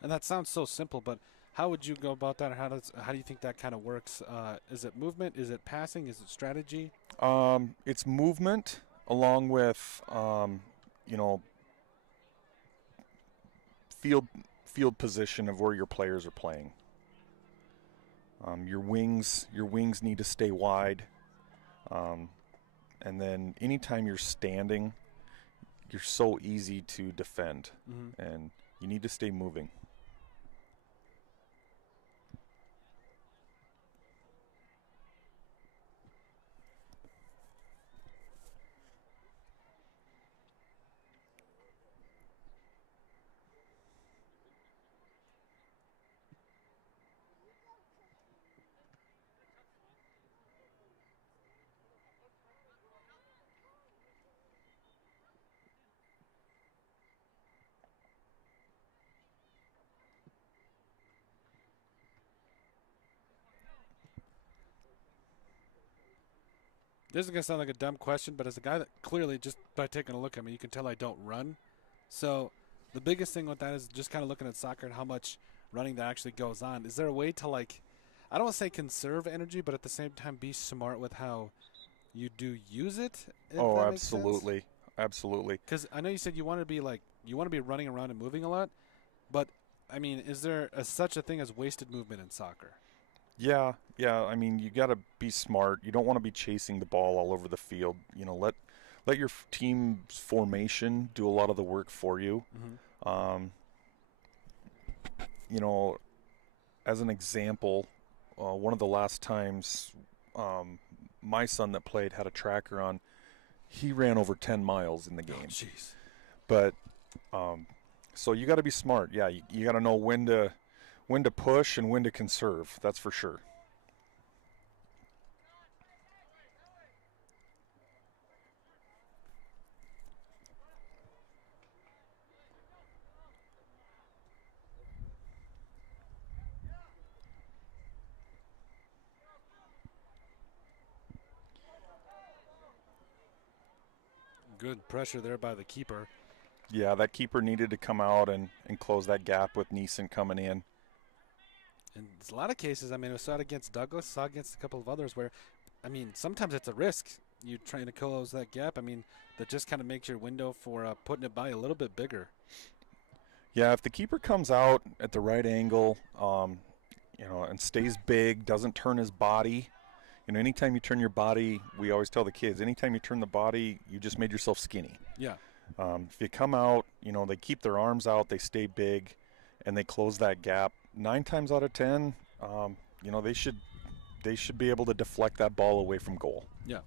And that sounds so simple, but how would you go about that? How do you think that kind of works? Is it movement? Is it passing? Is it strategy? It's movement along with field position of where your players are playing. Your wings need to stay wide. And then anytime you're standing, you're so easy to defend, and you need to stay moving. this is going to sound like a dumb question, but as a guy that clearly, just by taking a look at me, you can tell I don't run. So the biggest thing with that is just kind of looking at soccer and how much running that actually goes on. Is there a way to, like, I don't want to say conserve energy, but at the same time be smart with how you do use it? Oh, absolutely. Absolutely. Because I know you said you want to be running around and moving a lot, but, I mean, is there such a thing as wasted movement in soccer? Yeah. I mean, you got to be smart. You don't want to be chasing the ball all over the field. You know, let your team's formation do a lot of the work for you. Mm-hmm. You know, as an example, one of the last times my son that played had a tracker on, he ran over 10 miles in the game. Oh, jeez. But so you got to be smart. Yeah, you got to know when to push and when to conserve. That's for sure. Good pressure there by the keeper. Yeah, that keeper needed to come out and close that gap with Neeson coming in. And there's a lot of cases, I mean, we saw it against Douglas, saw it against a couple of others where, I mean, sometimes it's a risk. You're trying to close that gap. I mean, that just kind of makes your window for putting it by a little bit bigger. Yeah, if the keeper comes out at the right angle, you know, and stays big, doesn't turn his body. You know, anytime you turn your body, we always tell the kids, anytime you turn the body, you just made yourself skinny. Yeah. If you come out, you know, they keep their arms out, they stay big, and they close that gap. 9 times out of 10, you know, they should be able to deflect that ball away from goal. Yeah.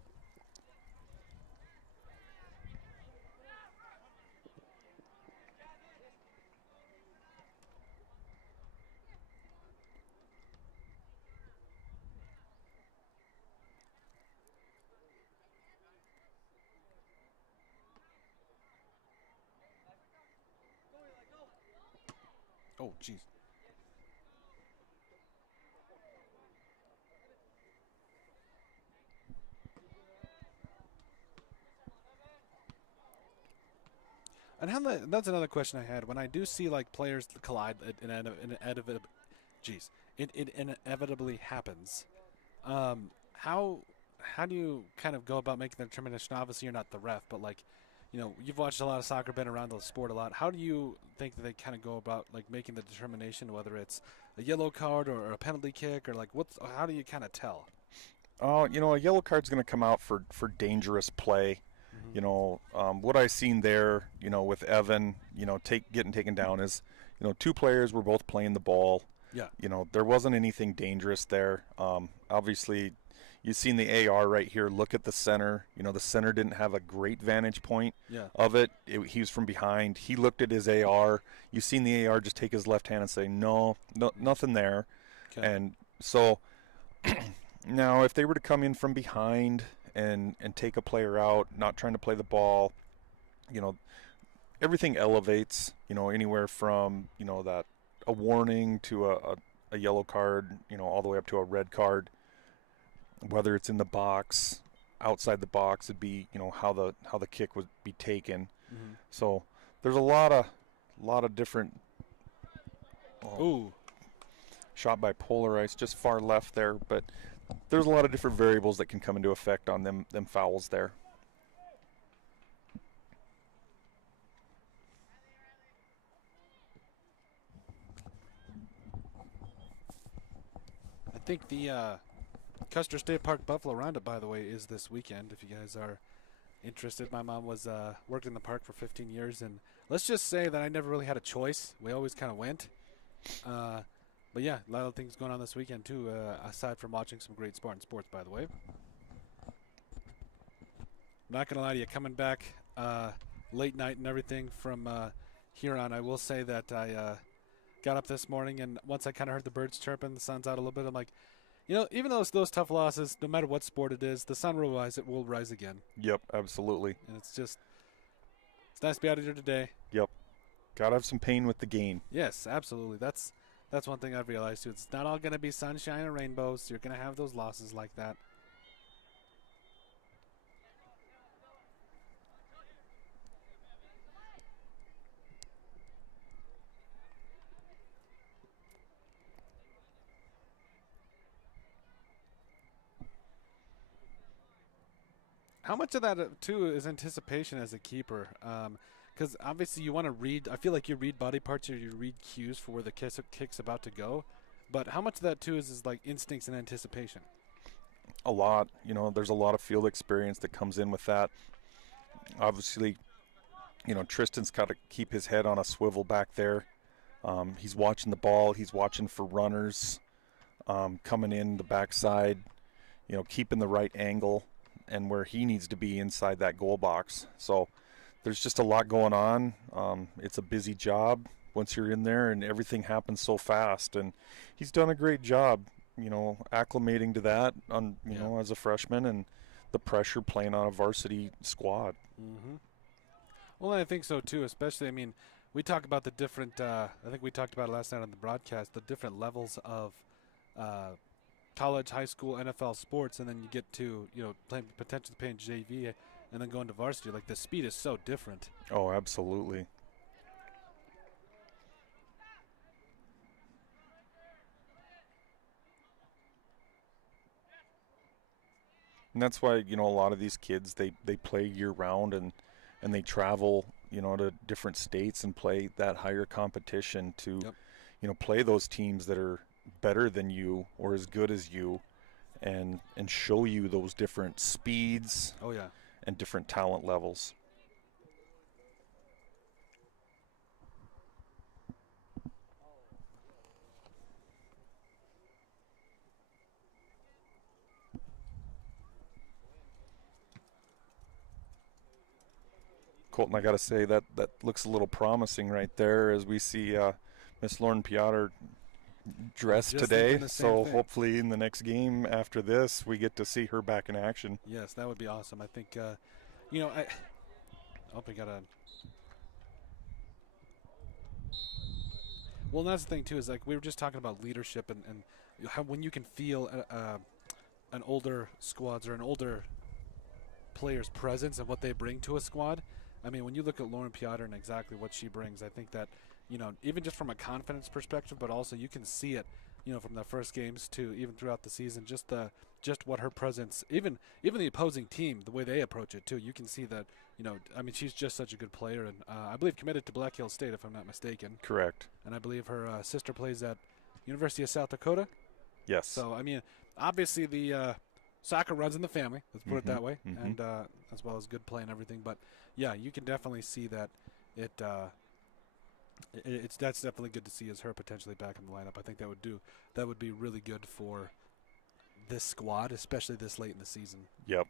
Oh, jeez. And that's another question I had. When I do see like players collide, it inevitably happens. How do you kind of go about making the determination? Obviously, you're not the ref, but like, you know, you've watched a lot of soccer, been around the sport a lot. How do you think that they kind of go about like making the determination whether it's a yellow card or a penalty kick or like how do you kind of tell? You know, a yellow card's going to come out for dangerous play. Mm-hmm. You know, what I seen there, you know, with Evan, you know, getting taken down is, you know, 2 players were both playing the ball. Yeah. You know, there wasn't anything dangerous there. Obviously, you've seen the AR right here. Look at the center. You know, the center didn't have a great vantage point of it. He was from behind. He looked at his AR. You've seen the AR just take his left hand and say, no, nothing there. Okay. And so now if they were to come in from behind and take a player out, not trying to play the ball, you know, everything elevates, you know, anywhere from, you know, that a warning to a yellow card, you know, all the way up to a red card. Whether it's in the box, outside the box, it'd be, you know, how the kick would be taken. Mm-hmm. So there's a lot of different. Ooh, shot by Polar Ice, just far left there, but there's a lot of different variables that can come into effect on them fouls there. I think the Custer State Park Buffalo Roundup, by the way, is this weekend. If you guys are interested, my mom was worked in the park for 15 years, and let's just say that I never really had a choice. We always kind of went. But yeah, a lot of things going on this weekend too, aside from watching some great Spartan sports, by the way. Not gonna lie to you, coming back late night and everything from here on, I will say that I got up this morning, and once I kind of heard the birds chirping, the sun's out a little bit, I'm like, you know, even though it's those tough losses, no matter what sport it is, the sun will rise. It will rise again. Yep, absolutely. And it's nice to be out here today. Yep, gotta have some pain with the gain. Yes, absolutely. That's one thing I've realized too. It's not all going to be sunshine and rainbows. You're going to have those losses like that. How much of that, too, is anticipation as a keeper? Because obviously you want to read. I feel like you read body parts or you read cues for where the kick's about to go. But how much of that, too, is like instincts and anticipation? A lot. You know, there's a lot of field experience that comes in with that. Obviously, you know, Tristan's got to keep his head on a swivel back there. He's watching the ball. He's watching for runners coming in the backside, you know, keeping the right angle and where he needs to be inside that goal box. So there's just a lot going on. It's a busy job once you're in there, and everything happens so fast. And he's done a great job, you know, acclimating to that you know, as a freshman, and the pressure playing on a varsity squad. Mm-hmm. Well, I think so too, especially, I mean, we talk about the different, I think we talked about it last night on the broadcast, the different levels of college, high school, NFL sports, and then you get to, you know, potentially playing JV and then going to varsity. Like, the speed is so different. Oh, absolutely. And that's why, you know, a lot of these kids, they play year-round and they travel, you know, to different states and play that higher competition to, you know, play those teams that are better than you or as good as you, and show you those different speeds and different talent levels. Colton, I got to say that looks a little promising right there as we see Miss Lauren Piotr dressed today. So hopefully in the next game after this, we get to see her back in action. Yes, that would be awesome. I think, you know, I hope we got a. Well, that's the thing too, is like we were just talking about leadership and how when you can feel an older squad's or an older player's presence and what they bring to a squad. I mean, when you look at Lauren Piotr and exactly what she brings, I think that, you know, even just from a confidence perspective, but also you can see it, you know, from the first games to even throughout the season, just what her presence, even the opposing team, the way they approach it too. You can see that, you know, I mean, she's just such a good player, and I believe committed to Black Hills State, if I'm not mistaken. Correct. And I believe her sister plays at University of South Dakota. Yes. So, I mean, obviously the soccer runs in the family, let's put it that way, and as well as good play and everything. But yeah, you can definitely see that that's definitely good to see as her potentially back in the lineup. I think that would be really good for this squad, especially this late in the season. Yep.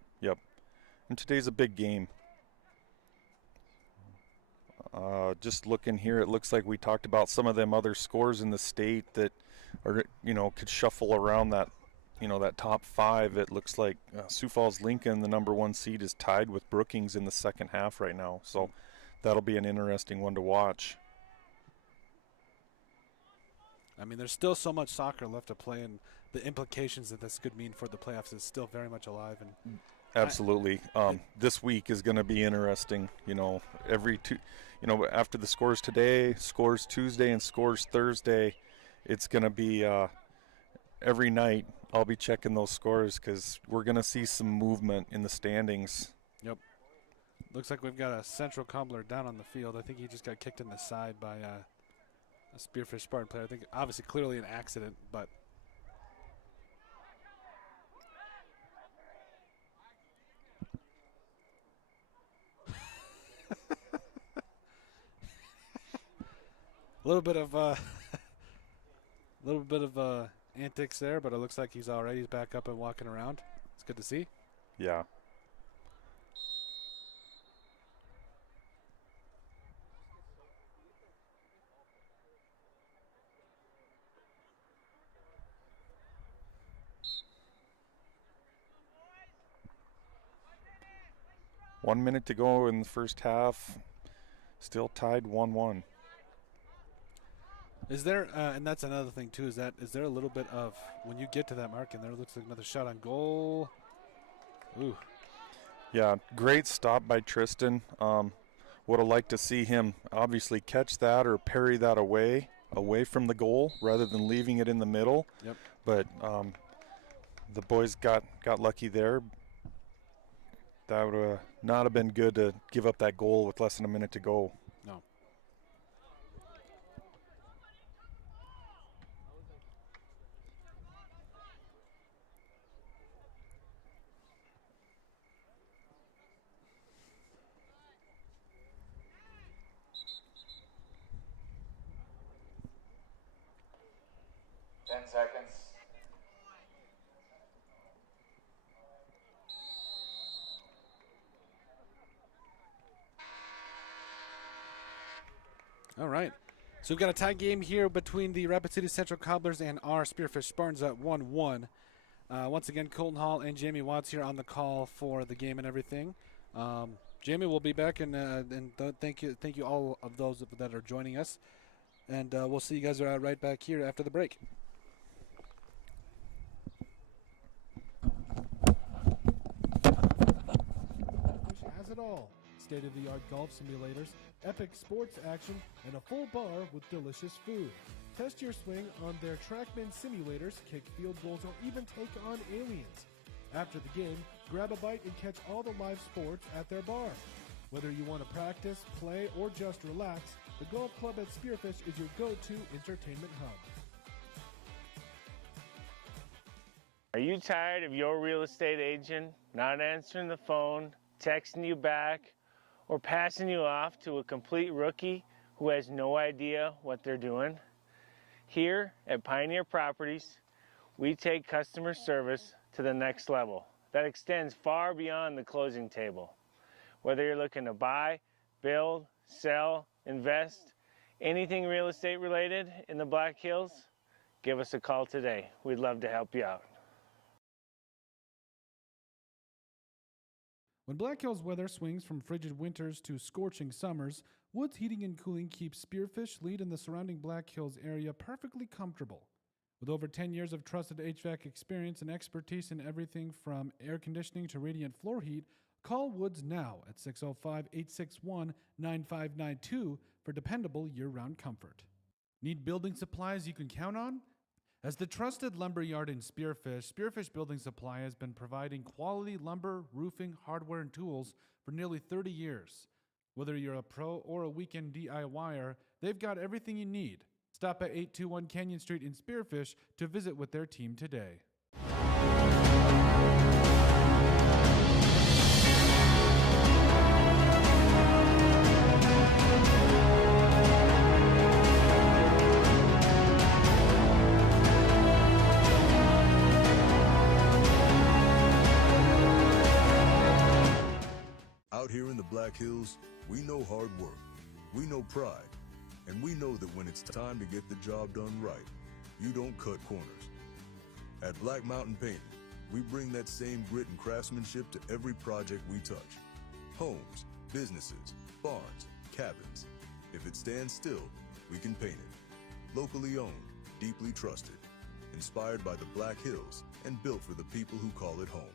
And today's a big game. Just looking here, it looks like we talked about some of them other scores in the state that are, you know, could shuffle around that, you know, that top five. It looks like Sioux Falls Lincoln, the number 1 seed, is tied with Brookings in the second half right now. So that'll be an interesting one to watch. I mean, there's still so much soccer left to play, and the implications that this could mean for the playoffs is still very much alive. And absolutely, this week is going to be interesting. You know, after the scores today, scores Tuesday, and scores Thursday, it's going to be every night. I'll be checking those scores because we're going to see some movement in the standings. Yep. Looks like we've got a Central Cobbler down on the field. I think he just got kicked in the side by a Spearfish Spartan player. I think obviously clearly an accident, but a little bit of antics there, but it looks like he's all right. He's back up and walking around. It's good to see. Yeah. One minute to go in the first half. Still tied 1-1. Is there, and that's another thing too, is there a little bit of, when you get to that mark and there looks like another shot on goal? Ooh. Yeah, great stop by Tristan. Would have liked to see him obviously catch that or parry that away from the goal rather than leaving it in the middle. Yep. But the boys got lucky there. That would not have been good to give up that goal with less than a minute to go. No. Seconds. All right. So we've got a tie game here between the Rapid City Central Cobblers and our Spearfish Spartans at 1-1. Once again, Colton Hall and Jamie Watts here on the call for the game and everything. Jamie will be back, and thank you all of those that are joining us. And we'll see you guys right back here after the break. Has it all. State-of-the-art golf simulators, epic sports action, and a full bar with delicious food. Test your swing on their TrackMan simulators, kick field goals, or even take on aliens. After the game, grab a bite and catch all the live sports at their bar. Whether you want to practice, play, or just relax, the golf club at Spearfish is your go-to entertainment hub. Are you tired of your real estate agent not answering the phone, texting you back, or passing you off to a complete rookie who has no idea what they're doing? Here at Pioneer Properties, we take customer service to the next level that extends far beyond the closing table. Whether you're looking to buy, build, sell, invest, anything real estate related in the Black Hills, give us a call today. We'd love to help you out. When Black Hills weather swings from frigid winters to scorching summers, Woods Heating and Cooling keeps Spearfish, Lead, and the surrounding Black Hills area perfectly comfortable. With over 10 years of trusted HVAC experience and expertise in everything from air conditioning to radiant floor heat, call Woods now at 605-861-9592 for dependable year-round comfort. Need building supplies you can count on? As the trusted lumber yard in Spearfish, Spearfish Building Supply has been providing quality lumber, roofing, hardware, and tools for nearly 30 years. Whether you're a pro or a weekend DIYer, they've got everything you need. Stop at 821 Canyon Street in Spearfish to visit with their team today. Out here in the Black Hills, we know hard work, we know pride, and we know that when it's time to get the job done right, you don't cut corners. At Black Mountain Painting, we bring that same grit and craftsmanship to every project we touch. Homes, businesses, barns, cabins. If it stands still, we can paint it. Locally owned, deeply trusted, inspired by the Black Hills, and built for the people who call it home.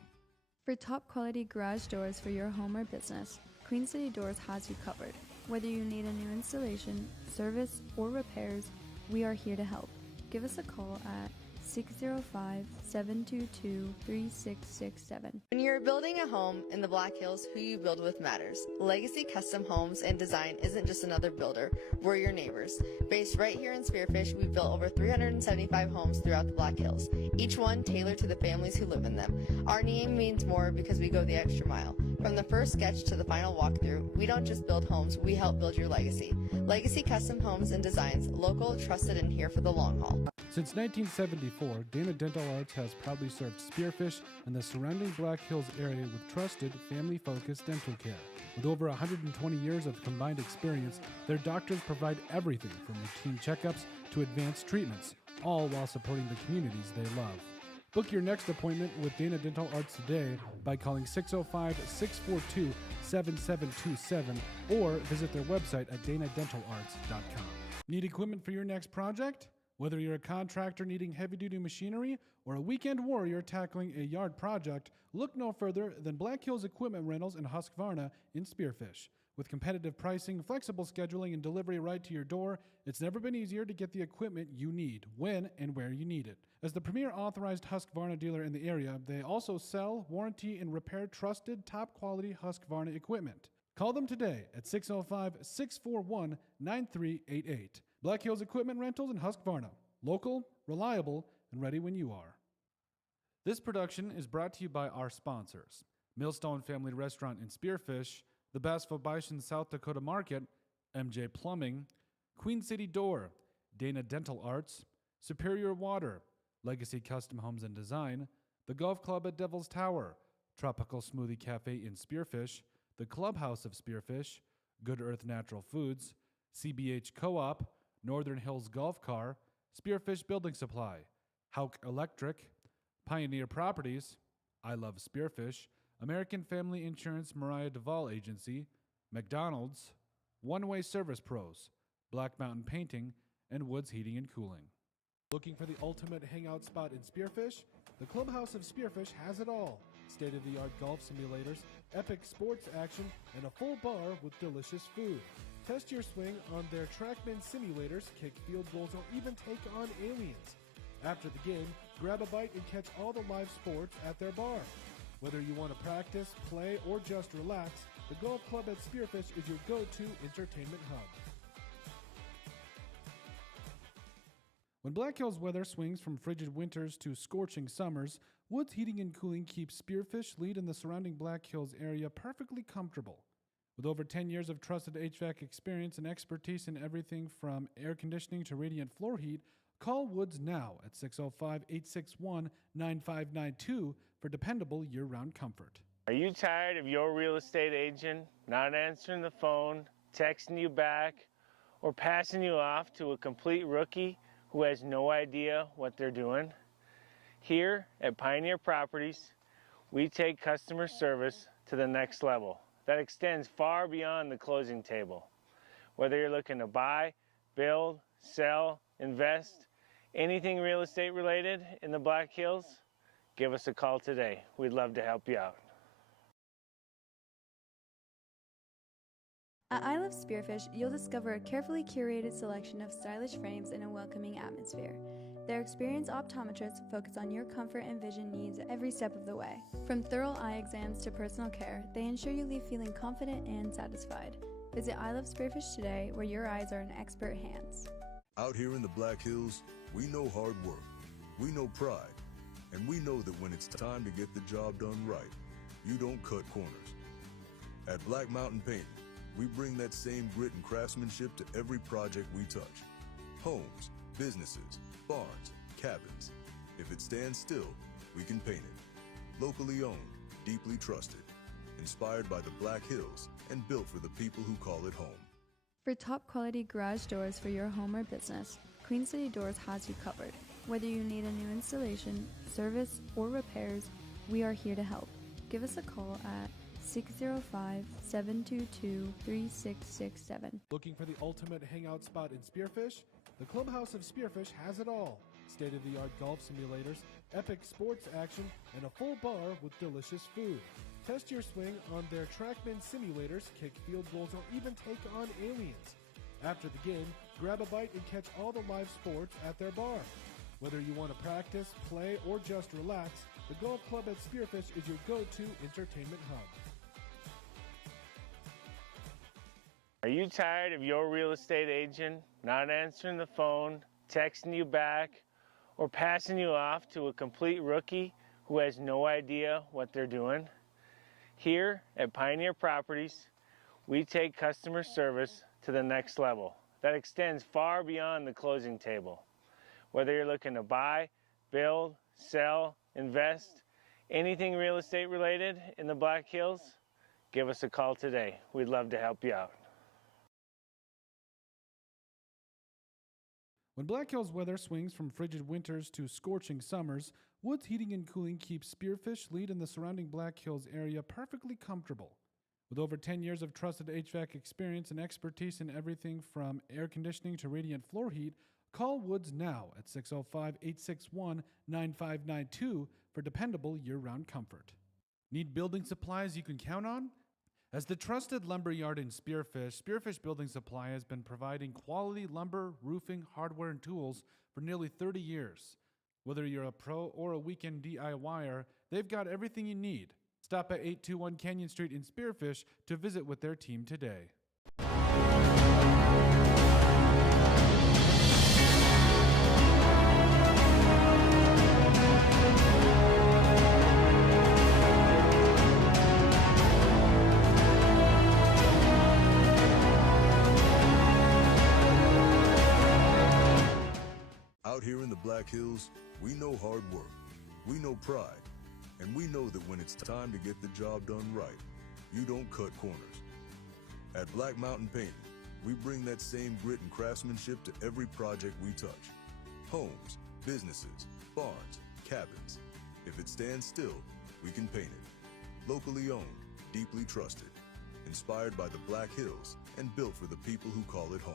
For top quality garage doors for your home or business, Queen City Doors has you covered. Whether you need a new installation, service, or repairs, we are here to help. Give us a call at 605-722-3667. When you're building a home in the Black Hills, who you build with matters. Legacy Custom Homes and Design isn't just another builder, we're your neighbors. Based right here in Spearfish, we've built over 375 homes throughout the Black Hills, each one tailored to the families who live in them. Our name means more because we go the extra mile. From the first sketch to the final walkthrough, we don't just build homes, we help build your legacy. Legacy Custom Homes and Designs, local, trusted, and here for the long haul. Since 1974, Dana Dental Arts has proudly served Spearfish and the surrounding Black Hills area with trusted, family-focused dental care. With over 120 years of combined experience, their doctors provide everything from routine checkups to advanced treatments, all while supporting the communities they love. Book your next appointment with Dana Dental Arts today by calling 605-642-7727 or visit their website at danadentalarts.com. Need equipment for your next project? Whether you're a contractor needing heavy-duty machinery or a weekend warrior tackling a yard project, look no further than Black Hills Equipment Rentals in Husqvarna in Spearfish. With competitive pricing, flexible scheduling, and delivery right to your door, it's never been easier to get the equipment you need, when and where you need it. As the premier authorized Husqvarna dealer in the area, they also sell, warranty, and repair trusted, top-quality Husqvarna equipment. Call them today at 605-641-9388. Black Hills Equipment Rentals and Husqvarna. Local, reliable, and ready when you are. This production is brought to you by our sponsors: Millstone Family Restaurant in Spearfish, the Bassville Bison South Dakota Market, MJ Plumbing, Queen City Door, Dana Dental Arts, Superior Water, Legacy Custom Homes and Design, the Golf Club at Devil's Tower, Tropical Smoothie Cafe in Spearfish, the Clubhouse of Spearfish, Good Earth Natural Foods, CBH Co-op, Northern Hills Golf Car, Spearfish Building Supply, Hauk Electric, Pioneer Properties, I Love Spearfish, American Family Insurance Mariah Duvall Agency, McDonald's, One Way Service Pros, Black Mountain Painting, and Woods Heating and Cooling. Looking for the ultimate hangout spot in Spearfish? The Clubhouse of Spearfish has it all. State-of-the-art golf simulators, epic sports action, and a full bar with delicious food. Test your swing on their TrackMan simulators, kick field goals, or even take on aliens. After the game, grab a bite and catch all the live sports at their bar. Whether you want to practice, play, or just relax, the Golf Club at Spearfish is your go-to entertainment hub. When Black Hills weather swings from frigid winters to scorching summers, Woods Heating and Cooling keeps Spearfish, Lead, and the surrounding Black Hills area perfectly comfortable. With over 10 years of trusted HVAC experience and expertise in everything from air conditioning to radiant floor heat, call Woods now at 605-861-9592 for dependable year-round comfort. Are you tired of your real estate agent not answering the phone, texting you back, or passing you off to a complete rookie who has no idea what they're doing? Here at Pioneer Properties, we take customer service to the next level that extends far beyond the closing table. Whether you're looking to buy, build, sell, invest, anything real estate related in the Black Hills, give us a call today. We'd love to help you out. At I Love Spearfish, you'll discover a carefully curated selection of stylish frames in a welcoming atmosphere. Their experienced optometrists focus on your comfort and vision needs every step of the way. From thorough eye exams to personal care, they ensure you leave feeling confident and satisfied. Visit I Love Spearfish today, where your eyes are in expert hands. Out here in the Black Hills, we know hard work, we know pride, and we know that when it's time to get the job done right, you don't cut corners. At Black Mountain Painting, we bring that same grit and craftsmanship to every project we touch. Homes, businesses, barns, cabins. If it stands still, we can paint it. Locally owned, deeply trusted, inspired by the Black Hills, and built for the people who call it home. For top quality garage doors for your home or business, Queen City Doors has you covered. Whether you need a new installation, service, or repairs, we are here to help. Give us a call at 605-722-3667. Looking for the ultimate hangout spot in Spearfish? The Clubhouse of Spearfish has it all. State-of-the-art golf simulators, epic sports action, and a full bar with delicious food. Test your swing on their TrackMan simulators, kick field goals, or even take on aliens. After the game, grab a bite and catch all the live sports at their bar. Whether you want to practice, play, or just relax, the Golf Club at Spearfish is your go-to entertainment hub. Are you tired of your real estate agent not answering the phone, texting you back, or passing you off to a complete rookie who has no idea what they're doing? Here at Pioneer Properties, we take customer service to the next level that extends far beyond the closing table. Whether you're looking to buy, build, sell, invest, anything real estate related in the Black Hills, give us a call today. We'd love to help you out. When Black Hills weather swings from frigid winters to scorching summers, Woods Heating and Cooling keeps Spearfish, Lead, and the surrounding Black Hills area perfectly comfortable. With over 10 years of trusted HVAC experience and expertise in everything from air conditioning to radiant floor heat, call Woods now at 605-861-9592 for dependable year-round comfort. Need building supplies you can count on? As the trusted lumber yard in Spearfish, Spearfish Building Supply has been providing quality lumber, roofing, hardware, and tools for nearly 30 years. Whether you're a pro or a weekend DIYer, they've got everything you need. Stop at 821 Canyon Street in Spearfish to visit with their team today. Out here in the Black Hills, we know hard work, we know pride, and we know that when it's time to get the job done right, you don't cut corners. At Black Mountain Painting, we bring that same grit and craftsmanship to every project we touch. Homes, businesses, barns, cabins. If it stands still, we can paint it. Locally owned, deeply trusted, inspired by the Black Hills, and built for the people who call it home.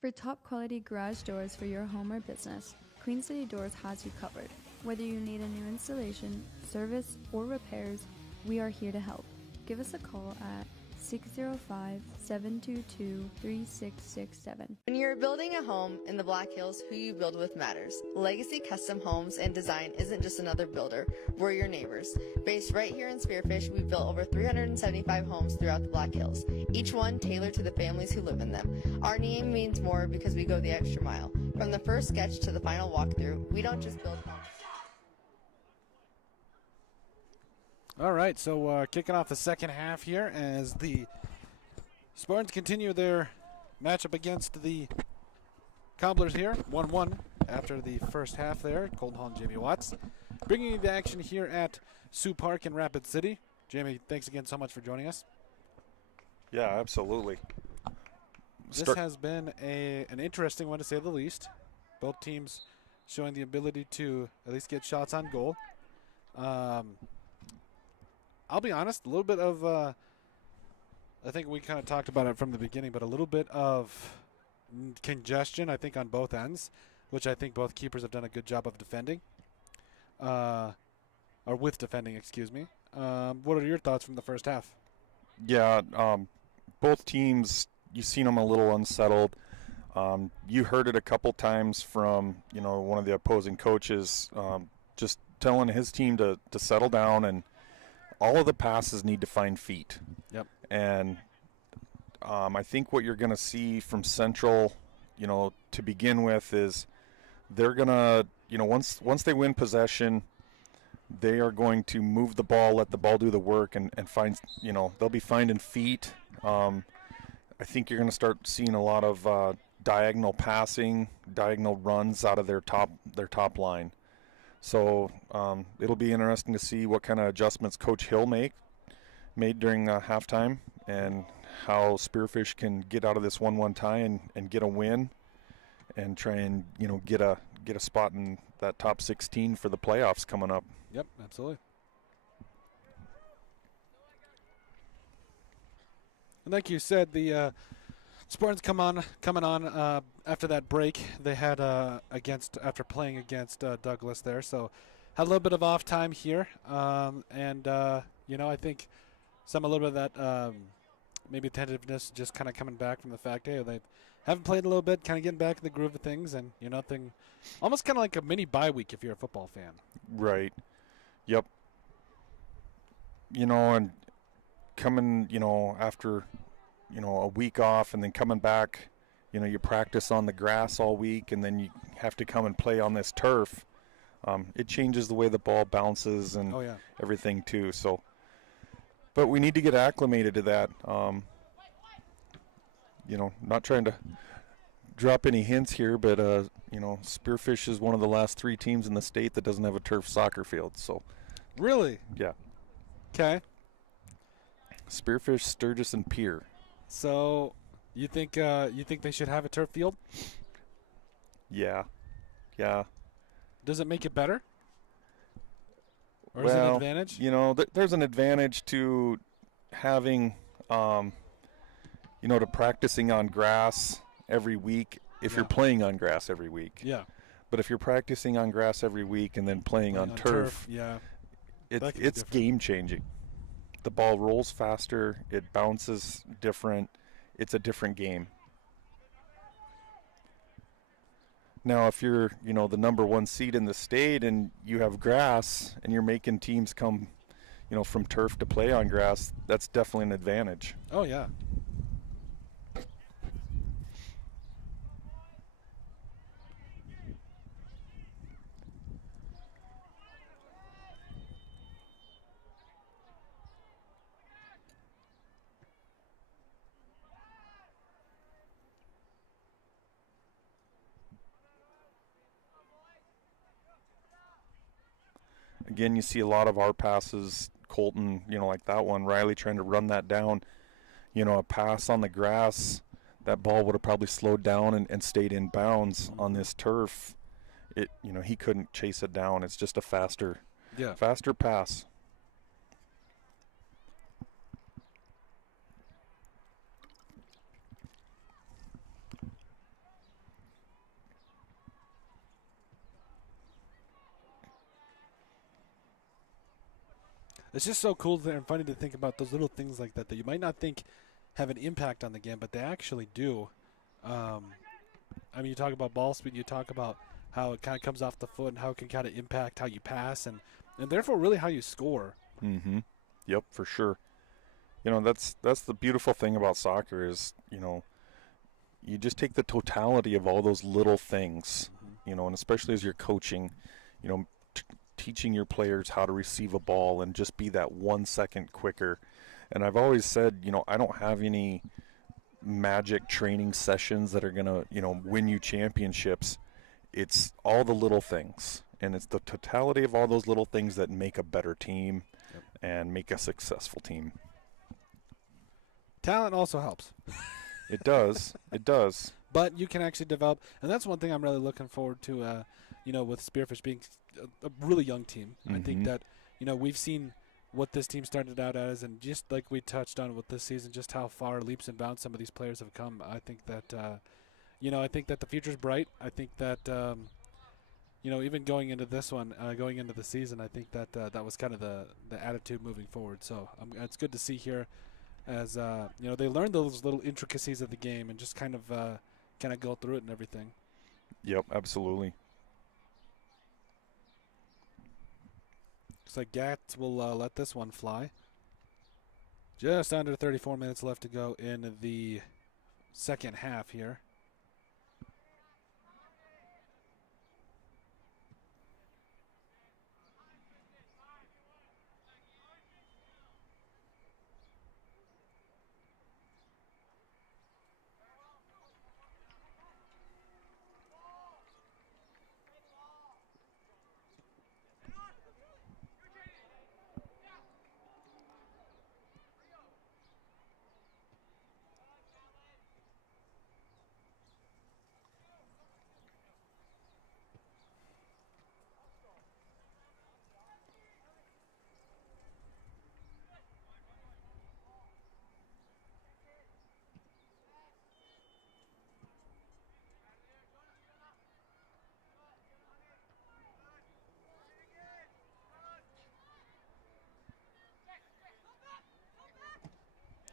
For top quality garage doors for your home or business, Queen City Doors has you covered. Whether you need a new installation, service, or repairs, we are here to help. Give us a call at 605-722-3667. When you're building a home in the Black Hills, who you build with matters. Legacy Custom Homes and Design isn't just another builder, we're your neighbors. Based right here in Spearfish, we've built over 375 homes throughout the Black Hills, each one tailored to the families who live in them. Our name means more because we go the extra mile. From the first sketch to the final walkthrough, we don't just build homes. All right, so kicking off the second half here as the Spartans continue their matchup against the Cobblers here, 1-1 after the first half there. Colton Hall and Jamie Watts bringing you the action here at Sioux Park in Rapid City. Jamie, thanks again so much for joining us. Yeah, absolutely. This has been an interesting one to say the least. Both teams showing the ability to at least get shots on goal. I'll be honest, a little bit of, I think we kind of talked about it from the beginning, but a little bit of congestion, I think, on both ends, which I think both keepers have done a good job of defending, or with defending, excuse me. What are your thoughts from the first half? Yeah, both teams, you've seen them a little unsettled. You heard it a couple times from, one of the opposing coaches, just telling his team to settle down, and all of the passes need to find feet. Yep. And I think what you're going to see from Central, to begin with, is they're going to, once they win possession, they are going to move the ball, let the ball do the work, and find, they'll be finding feet. I think you're going to start seeing a lot of diagonal passing, diagonal runs out of their top line. So it'll be interesting to see what kind of adjustments Coach Hill made during halftime, and how Spearfish can get out of this 1-1 tie and get a win, and try and get a spot in that top 16 for the playoffs coming up. Yep, absolutely. And like you said, the Spartans coming on after that break they had after playing against Douglas there, so had a little bit of off time here, and I think a little bit of that maybe tentativeness just kind of coming back from the fact, hey, they haven't played a little bit, kind of getting back in the groove of things, and almost kind of like a mini bye week if you're a football fan. Right. Yep. And coming, after a week off, and then coming back, you practice on the grass all week, and then you have to come and play on this turf. It changes the way the ball bounces and everything too. So, but we need to get acclimated to that. Not trying to drop any hints here, but Spearfish is one of the last 3 teams in the state that doesn't have a turf soccer field. So, really, yeah. Okay. Spearfish, Sturgis, and Pier. So, you think they should have a turf field? Yeah. Does it make it better? Or well, is it an advantage? There's an advantage to having, to practicing on grass every week if you're playing on grass every week. Yeah. But if you're practicing on grass every week and then playing on turf, yeah, it's game changing. the ball rolls faster, it bounces different, it's a different game. Now, if you're, the #1 seed in the state and you have grass and you're making teams come, from turf to play on grass, that's definitely an advantage. Oh, yeah. Again, you see a lot of our passes, Colton, like that one, Riley trying to run that down. A pass on the grass, that ball would have probably slowed down and stayed in bounds. On this turf. He couldn't chase it down. It's just a faster pass. It's just so cool and funny to think about those little things like that you might not think have an impact on the game, but they actually do. You talk about ball speed, you talk about how it kind of comes off the foot and how it can kind of impact how you pass and therefore really how you score. Mm-hmm. Yep, for sure. That's the beautiful thing about soccer is, you just take the totality of all those little things, and especially as you're coaching, teaching your players how to receive a ball and just be that 1 second quicker. And I've always said, I don't have any magic training sessions that are going to, win you championships. It's all the little things. And it's the totality of all those little things that make a better team and make a successful team. Talent also helps. It does. It does. But you can actually develop, and that's one thing I'm really looking forward to, with Spearfish being a really young team. I think that, we've seen what this team started out as, and just like we touched on with this season, just how far leaps and bounds some of these players have come. I think that, I think that the future's bright. I think that, even going into this one, going into the season, I think that that was kind of the attitude moving forward. So it's good to see here as, they learn those little intricacies of the game and just kind of go through it and everything. Yep, absolutely. Looks like Gats will let this one fly. Just under 34 minutes left to go in the second half here.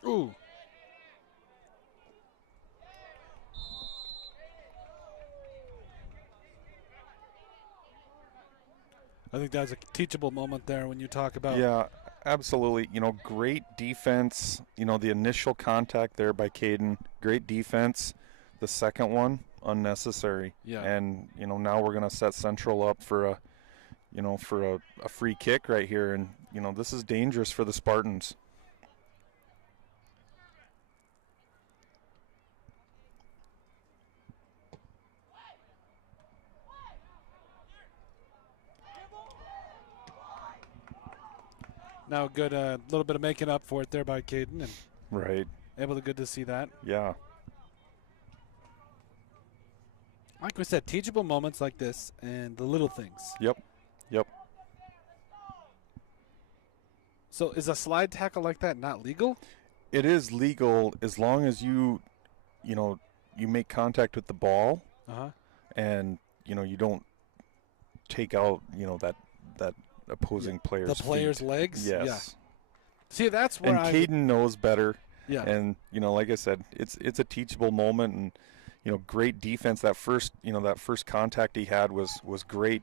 Ooh. I think that's a teachable moment there when you talk about. Yeah, absolutely. Great defense. The initial contact there by Caden, great defense. The second one, unnecessary. Yeah. And, now we're going to set Central up for a free kick right here. And, this is dangerous for the Spartans. Now good, little bit of making up for it there by Caden, and right. Good to see that. Yeah. Like we said, teachable moments like this and the little things. Yep. So is a slide tackle like that not legal? It is legal as long as you make contact with the ball, and you don't take out that opposing player's the player's feet. legs. Yes. Yeah. See, that's where and Caden knows better. Yeah. And, like I said, it's a teachable moment, and, great defense. That first contact he had was great,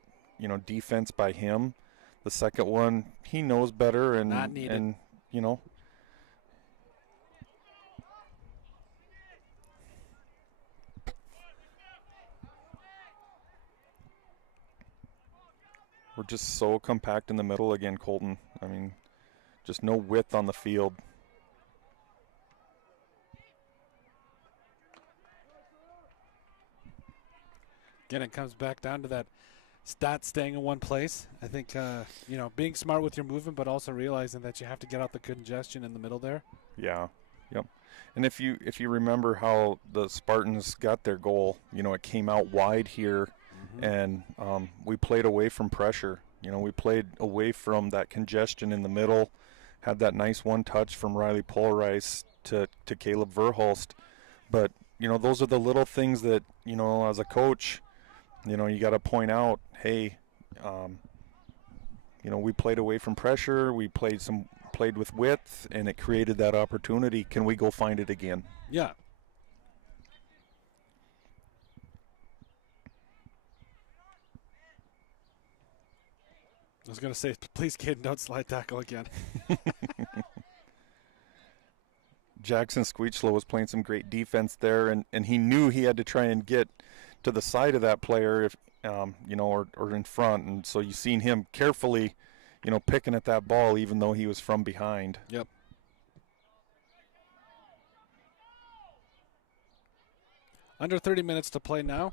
defense by him. The second one, he knows better, and not needed. And, we're just so compact in the middle again, Colton. I mean, just no width on the field. Again, it comes back down to that stat staying in one place. I think, being smart with your movement, but also realizing that you have to get out the congestion in the middle there. Yeah, yep. And if you remember how the Spartans got their goal, it came out wide here, and we played away from pressure. We played away from that congestion in the middle, had that nice one touch from Riley Polrice to Caleb Verhulst. But, those are the little things that, as a coach, you got to point out, hey, we played away from pressure, we played with width, and it created that opportunity. Can we go find it again? Yeah. I was going to say, please, kid, don't slide tackle again. Jackson Squeechlow was playing some great defense there, and he knew he had to try and get to the side of that player, if or in front. And so you seen him carefully, picking at that ball, even though he was from behind. Yep. Under 30 minutes to play now.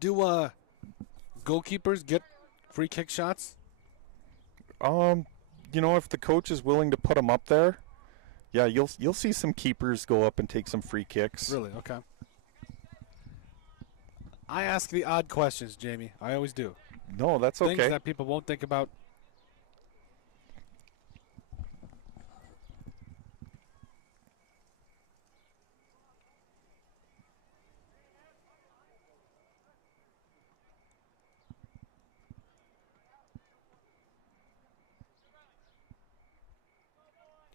Do goalkeepers get free kick shots? If the coach is willing to put them up there, yeah, you'll see some keepers go up and take some free kicks. Really? Okay. I ask the odd questions, Jamie. I always do. No, that's okay. Things that people won't think about.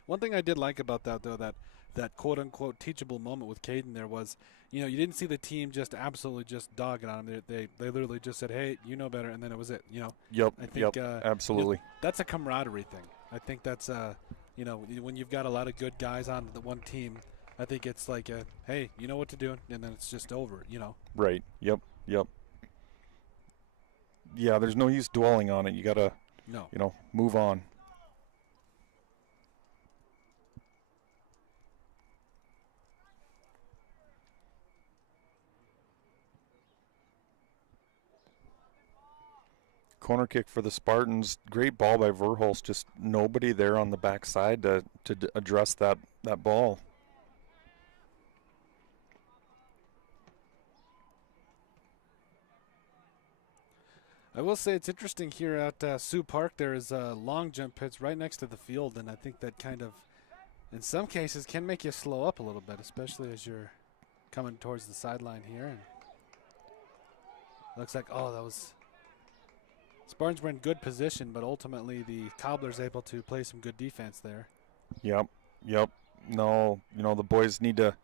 One thing I did like about that, though, that quote-unquote teachable moment with Caden there was, you didn't see the team just absolutely just dogging on him. They literally just said, hey, you know better, and then it was it, Yep, I think, absolutely. That's a camaraderie thing. I think that's, when you've got a lot of good guys on the one team, I think it's like, hey, you know what to do, and then it's just over, Right, yep. Yeah, there's no use dwelling on it. You got to, move on. Corner kick for the Spartans. Great ball by Verhulst. Just nobody there on the backside to address that ball. I will say it's interesting here at Sioux Park. There is a long jump pits right next to the field, and I think that kind of, in some cases, can make you slow up a little bit, especially as you're coming towards the sideline here. And looks like, that was... Spartans were in good position, but ultimately the Cobblers able to play some good defense there. Yep. No, the boys need to,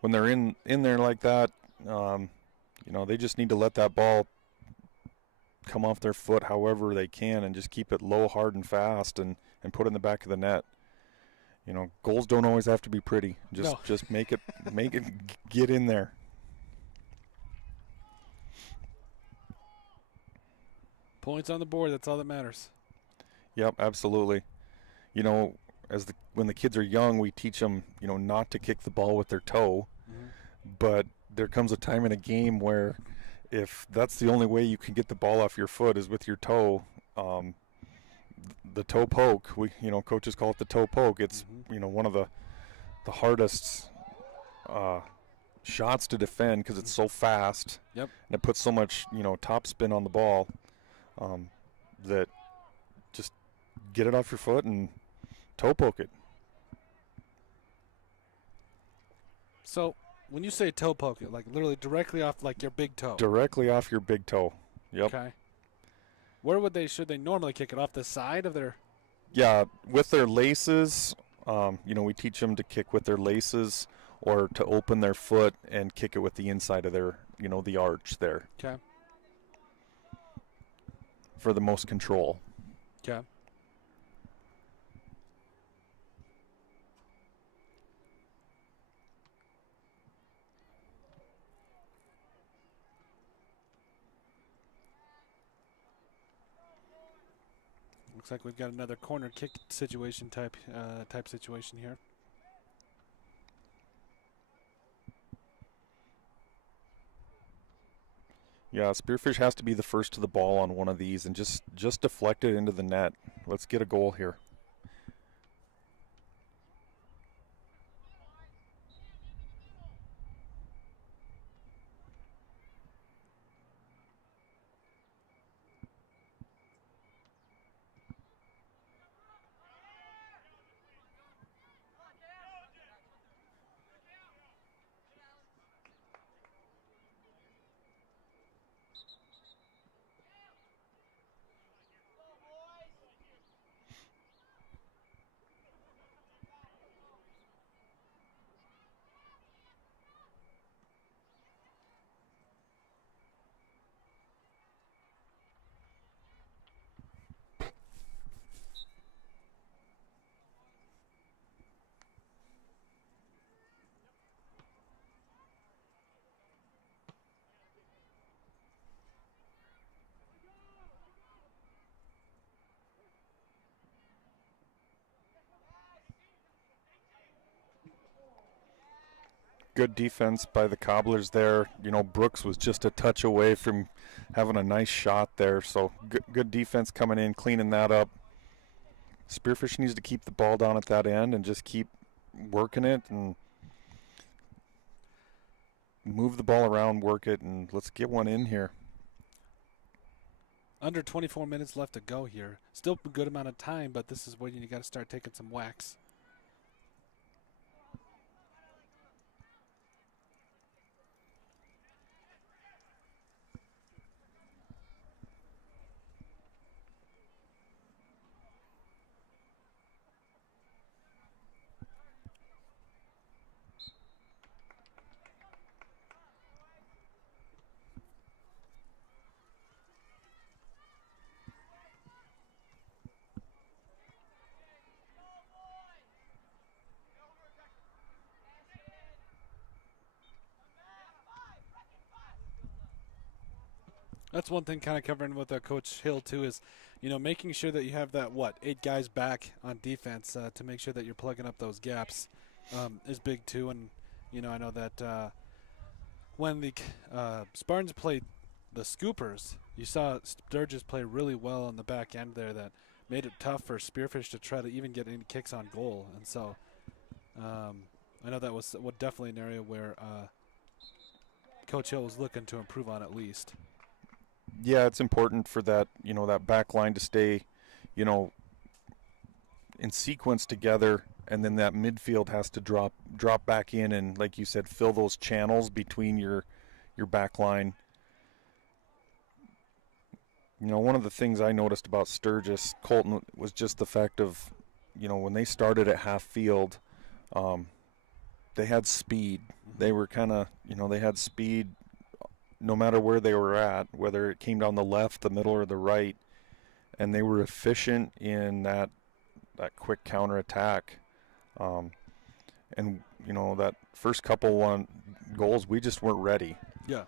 when they're in there like that, they just need to let that ball come off their foot however they can and just keep it low, hard, and fast and put it in the back of the net. Goals don't always have to be pretty. Just make it get in there. Points on the board, that's all that matters. Yep, absolutely. When the kids are young, we teach them, not to kick the ball with their toe. Mm-hmm. But there comes a time in a game where if that's the only way you can get the ball off your foot is with your toe, the toe poke, coaches call it the toe poke. It's, one of the hardest shots to defend because it's so fast. Yep. And it puts so much, top spin on the ball that just get it off your foot and toe poke it. So when you say toe poke it, like literally directly off like your big toe. Directly off your big toe. Yep. Okay. Where should they normally kick it? Off the side of their? Yeah, with their laces, we teach them to kick with their laces or to open their foot and kick it with the inside of their, the arch there. Okay. For the most control. Okay. Looks like we've got another corner kick situation type situation here. Yeah, Spearfish has to be the first to the ball on one of these and just deflect it into the net. Let's get a goal here. Good defense by the Cobblers there. Brooks was just a touch away from having a nice shot there. So good defense coming in, cleaning that up. Spearfish needs to keep the ball down at that end and just keep working it and move the ball around, work it, and let's get one in here. Under 24 minutes left to go here. Still a good amount of time, but this is where you got to start taking some whacks. That's one thing kind of covering with Coach Hill, too, is, making sure that you have that, 8 guys back on defense to make sure that you're plugging up those gaps is big, too. And, I know that when the Spartans played the Scoopers, you saw Sturgis play really well on the back end there that made it tough for Spearfish to try to even get any kicks on goal. And so I know that was definitely an area where Coach Hill was looking to improve on at least. Yeah, it's important for that, that back line to stay, in sequence together, and then that midfield has to drop back in and, like you said, fill those channels between your back line. One of the things I noticed about Sturgis, Colton, was just the fact of, when they started at half field, they had speed. They were kind of, they had speed no matter where they were at, whether it came down the left, the middle, or the right, and they were efficient in that quick counterattack. And that first couple goals, we just weren't ready. Yeah.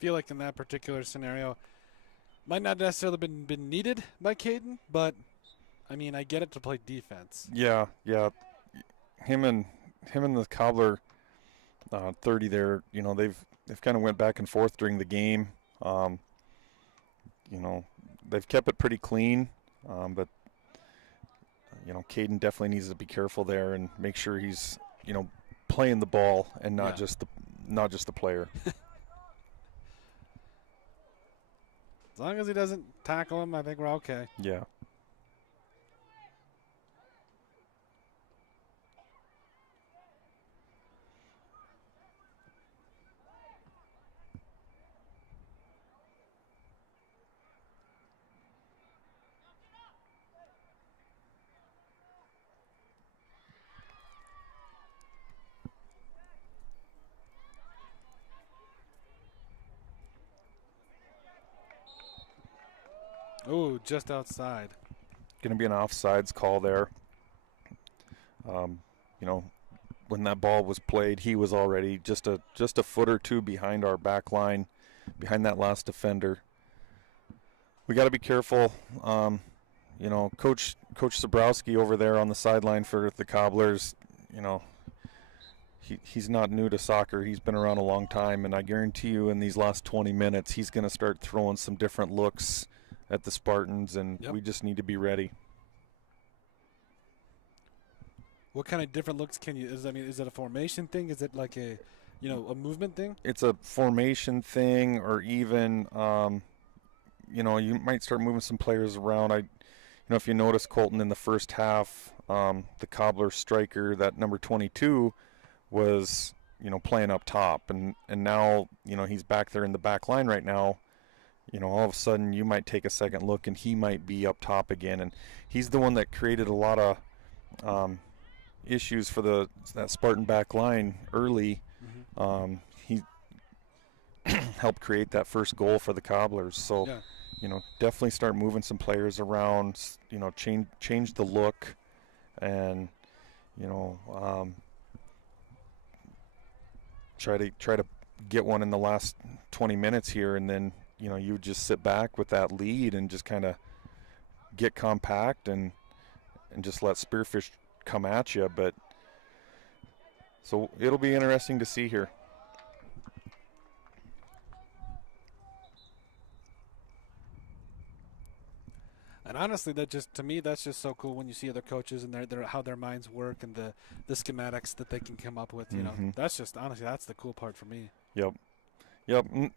feel like in that particular scenario, might not necessarily been needed by Caden, but I mean, I get it to play defense. Yeah. Him and the Cobbler 30 there, you know, they've kind of went back and forth during the game. You know, they've kept it pretty clean, but you know, Caden definitely needs to be careful there and make sure he's, you know, playing the ball and not just the player. As long as he doesn't tackle him, I think we're okay. Yeah. Ooh, just outside. Going to be an offsides call there. You know, when that ball was played, he was already just a foot or two behind our back line, behind that last defender. We got to be careful. You know, Coach Zabrowski over there on the sideline for the Cobblers, you know, he's not new to soccer. He's been around a long time, and I guarantee you in these last 20 minutes, he's going to start throwing some different looks at the Spartans, and we just need to be ready. What kind of different looks can you? Is it a formation thing? Is it like a movement thing? It's a formation thing, or even, you know, you might start moving some players around. You know, if you notice, Colton, in the first half, the Cobbler striker, that number 22, was, you know, playing up top, and now, you know, he's back there in the back line right now. You know, all of a sudden you might take a second look and he might be up top again, and he's the one that created a lot of issues for that Spartan back line early. He helped create that first goal for the Cobblers. So, you know, definitely start moving some players around. You know, change the look, and you know, try to get one in the last 20 minutes here, and then, you know, you just sit back with that lead and just kind of get compact and just let Spearfish come at you. But so it'll be interesting to see here. And honestly, to me, that's just so cool when you see other coaches and how their minds work and the schematics that they can come up with. You know, that's just, honestly, that's the cool part for me. Yep.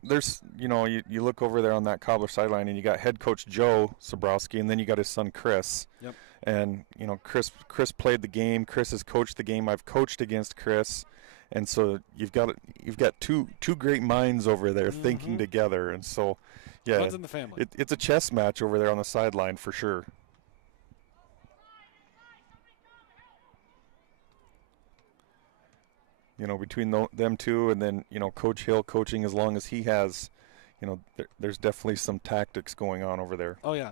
There's, you know, you look over there on that Cobbler sideline, and you got head coach Joe Zabrowski, and then you got his son Chris. Yep. And, you know, Chris played the game. Chris has coached the game. I've coached against Chris, and so you've got two great minds over there thinking together. And so, yeah, runs in the family. It's a chess match over there on the sideline for sure. You know, between them two, and then, you know, Coach Hill coaching as long as he has, you know, there's definitely some tactics going on over there. Oh, yeah.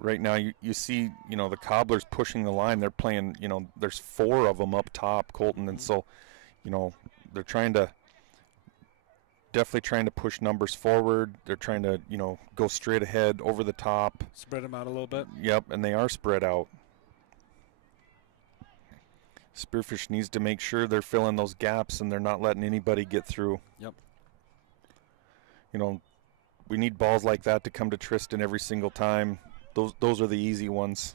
Right now, you see, you know, the Cobblers pushing the line. They're playing, you know, there's 4 of them up top, Colton, and so, you know, they're definitely trying to push numbers forward. They're trying to, you know, go straight ahead over the top. Spread them out a little bit. Yep, and they are spread out. Spearfish needs to make sure they're filling those gaps and they're not letting anybody get through. Yep. You know, we need balls like that to come to Tristan every single time. Those are the easy ones.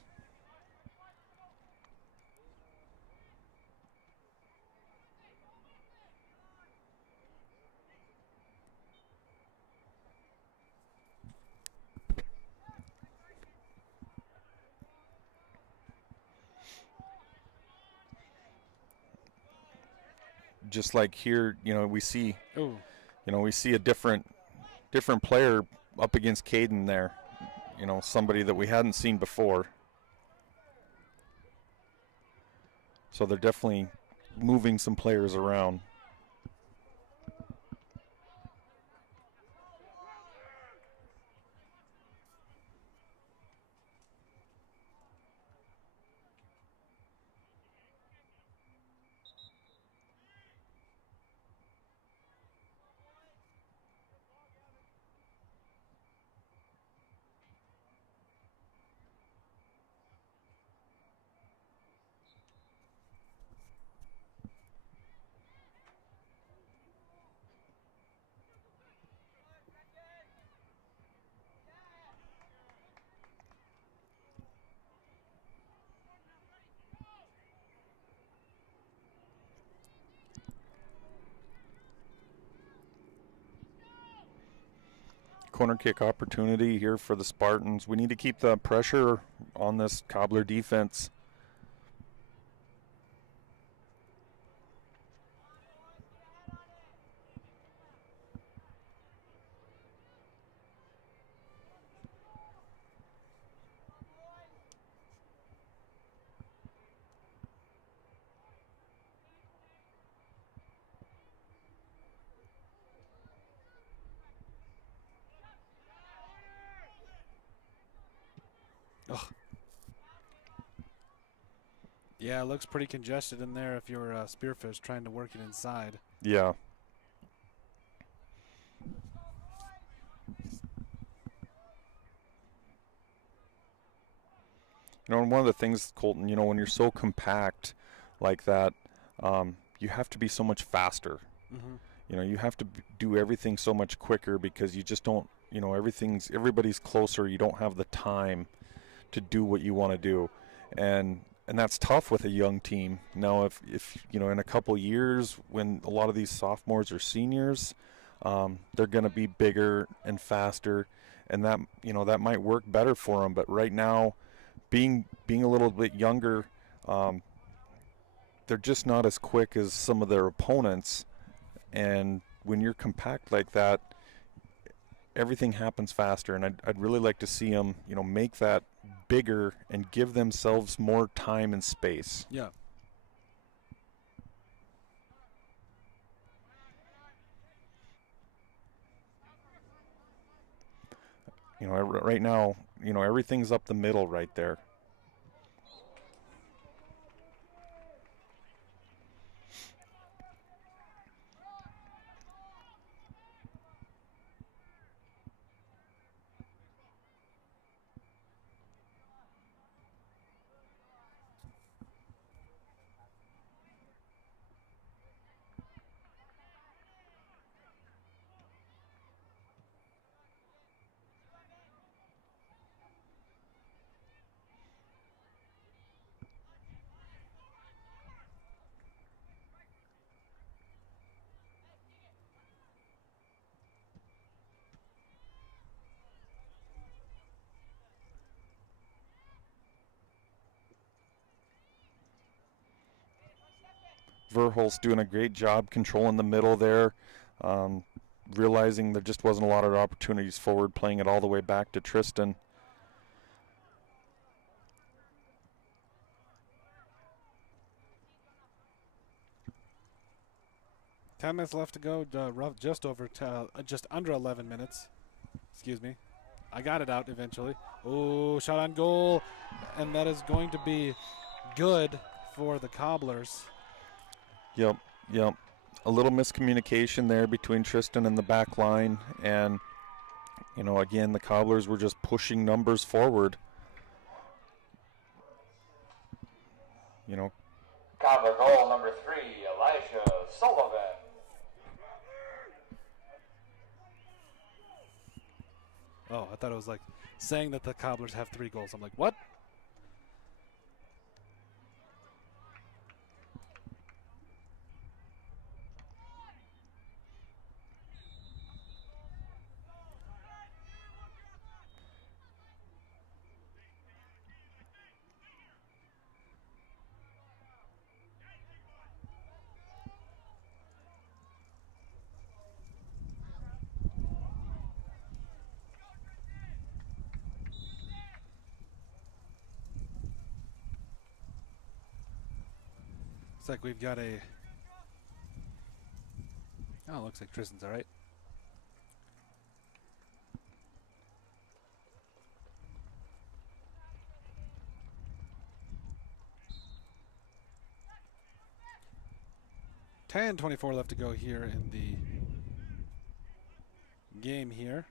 Just like here, you know, we see, a different player up against Caden there. You know, somebody that we hadn't seen before. So they're definitely moving some players around. Corner kick opportunity here for the Spartans. We need to keep the pressure on this Cobbler defense. Ugh. Yeah, it looks pretty congested in there if you're Spearfish trying to work it inside. Yeah. You know, and one of the things, Colton, you know, when you're so compact like that, you have to be so much faster. Mm-hmm. You know, you have to do everything so much quicker because you just don't, you know, everybody's closer. You don't have the time to do what you want to do. And that's tough with a young team. Now, if you know, in a couple years when a lot of these sophomores or seniors, they're going to be bigger and faster, and that, you know, that might work better for them. But right now, being a little bit younger, they're just not as quick as some of their opponents. And when you're compact like that, everything happens faster. And I'd really like to see them, you know, make that bigger and give themselves more time and space. Yeah. You know, right now, you know, everything's up the middle right there. Verholst doing a great job controlling the middle there, realizing there just wasn't a lot of opportunities forward, playing it all the way back to Tristan. Ten minutes left to go. Just under 11 minutes. Excuse me. I got it out eventually. Oh, shot on goal, and that is going to be good for the Cobblers. Yep. A little miscommunication there between Tristan and the back line, and, you know, again, the Cobblers were just pushing numbers forward. You know. Cobbler goal number 3, Elijah Sullivan. Oh, I thought it was like saying that the Cobblers have 3 goals. I'm like, what? Looks like we've got a... Oh, looks like Tristan's all right. .24 left to go here in the game here.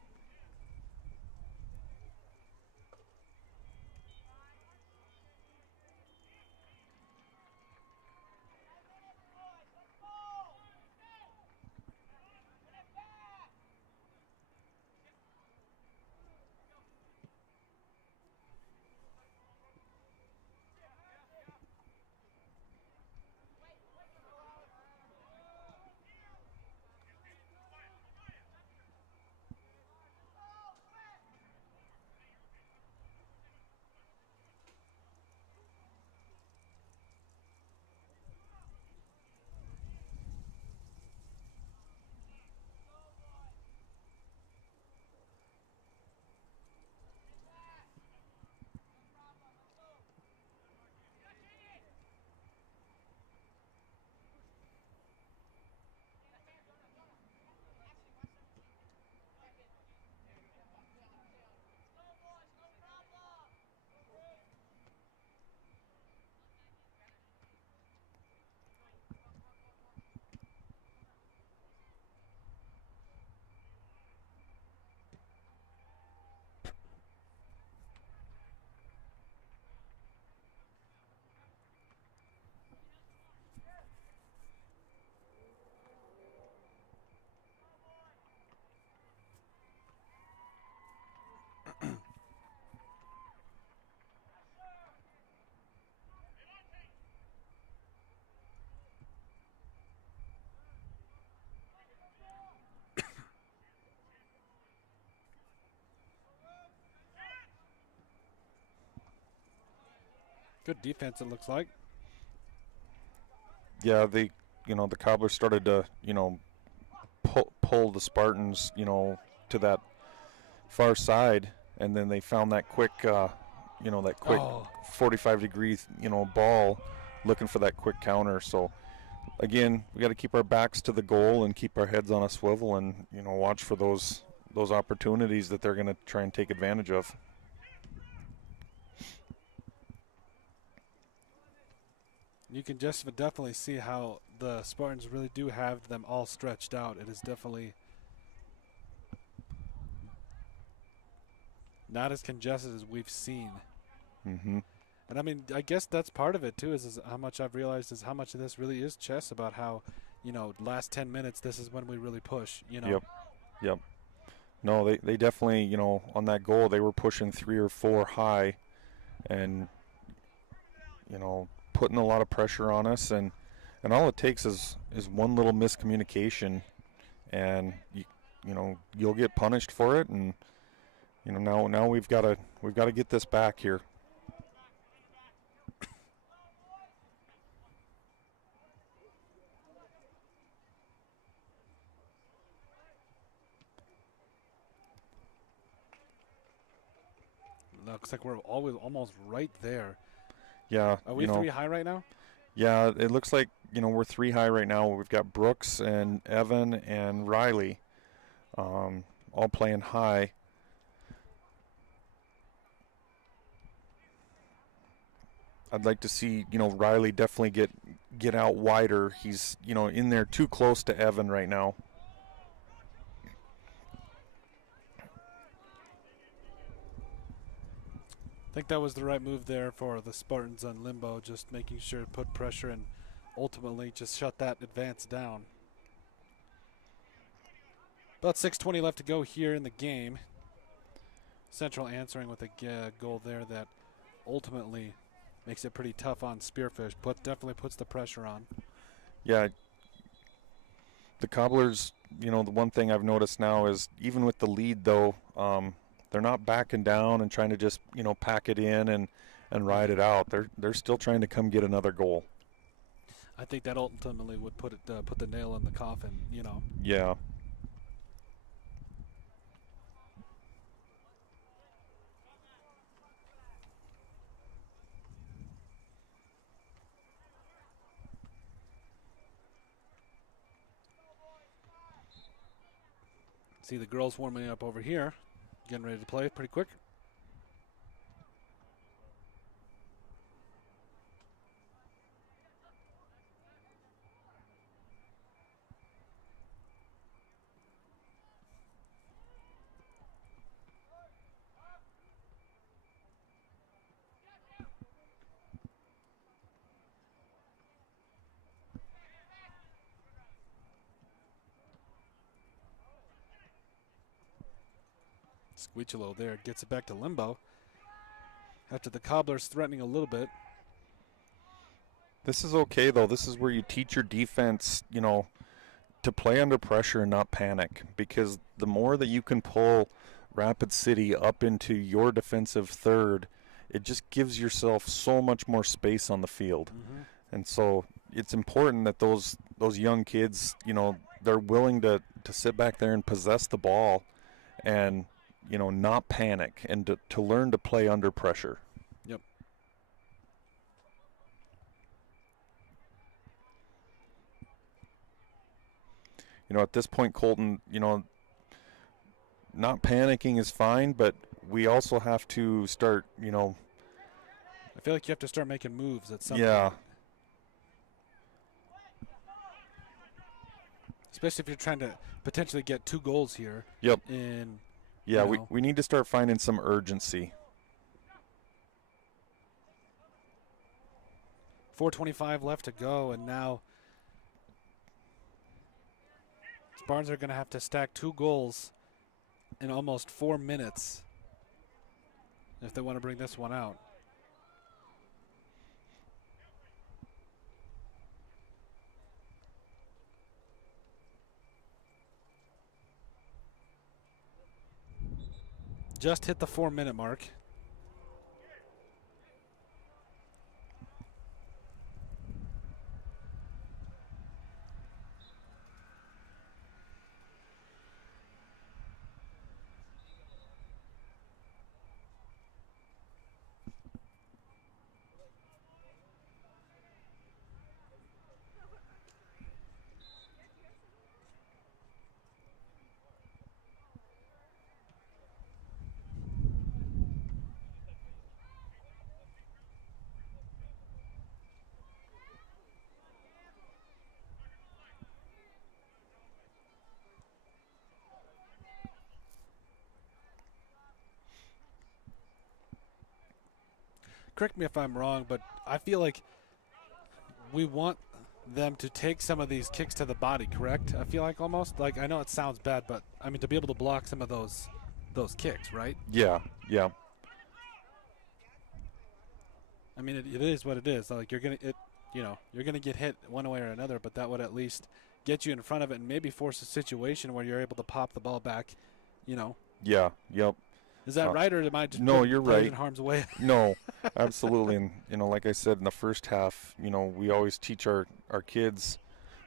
Good defense, it looks like. Yeah, the Cobblers started to, pull the Spartans, to that far side, and then they found that quick, 45-degree, ball, looking for that quick counter. So, again, we got to keep our backs to the goal and keep our heads on a swivel, and watch for those opportunities that they're going to try and take advantage of. You can just definitely see how the Spartans really do have them all stretched out. It is definitely not as congested as we've seen. Mm-hmm. And I mean, I guess that's part of it too, is how much I've realized is how much of this really is chess, about how, last 10 minutes, this is when we really push, Yep. No, they definitely, on that goal, they were pushing 3 or 4 high and, putting a lot of pressure on us. And all it takes is one little miscommunication, and, you'll get punished for it. And, now we've got to get this back here. Looks like we're always almost right there. Yeah. Are we 3 high right now? Yeah, it looks like, we're 3 high right now. We've got Brooks and Evan and Riley all playing high. I'd like to see, Riley definitely get out wider. He's, in there too close to Evan right now. I think that was the right move there for the Spartans on Limbo, just making sure to put pressure and ultimately just shut that advance down. About 6:20 left to go here in the game. Central answering with a goal there that ultimately makes it pretty tough on Spearfish, but definitely puts the pressure on. Yeah. The Cobblers, the one thing I've noticed now is even with the lead, though, they're not backing down and trying to just, pack it in and ride it out. They're still trying to come get another goal. I think that ultimately would put the nail in the coffin, Yeah. See the girls warming up over here, getting ready to play pretty quick. Squeechalo there gets it back to Limbo after the Cobblers threatening a little bit. This is okay, though. This is where you teach your defense, to play under pressure and not panic, because the more that you can pull Rapid City up into your defensive third, it just gives yourself so much more space on the field. Mm-hmm. And so it's important that those young kids, they're willing to sit back there and possess the ball and, not panic, and to learn to play under pressure. Yep. At this point, Colton, not panicking is fine, but we also have to start, I feel like you have to start making moves at some yeah. point. Especially if you're trying to potentially get 2 goals here. Yep. Yeah, we need to start finding some urgency. 4:25 left to go, and now Spartans are going to have to stack 2 goals in almost 4 minutes if they want to bring this one out. Just hit the 4-minute mark. correct me if I'm wrong, but I feel like we want them to take some of these kicks to the body, correct? I feel like almost. Like, I know it sounds bad, but, I mean, to be able to block some of those kicks, right? Yeah. I mean, it is what it is. Like, you're gonna get hit one way or another, but that would at least get you in front of it and maybe force a situation where you're able to pop the ball back, Yeah, yep. Is that right, or am I just no, you're right. in harm's way? No, absolutely. And, like I said, in the first half, we always teach our kids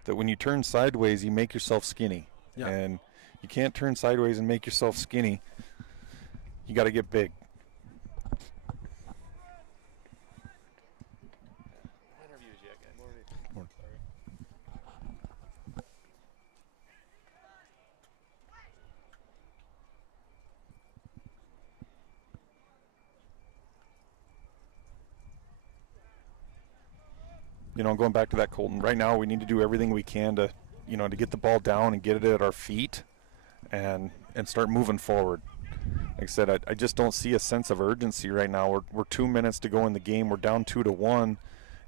that when you turn sideways, you make yourself skinny. Yeah. And you can't turn sideways and make yourself skinny. You got to get big. Going back to that, Colton, right now we need to do everything we can to get the ball down and get it at our feet and start moving forward. Like I said, I just don't see a sense of urgency right now. We're 2 minutes to go in the game. We're down 2-1,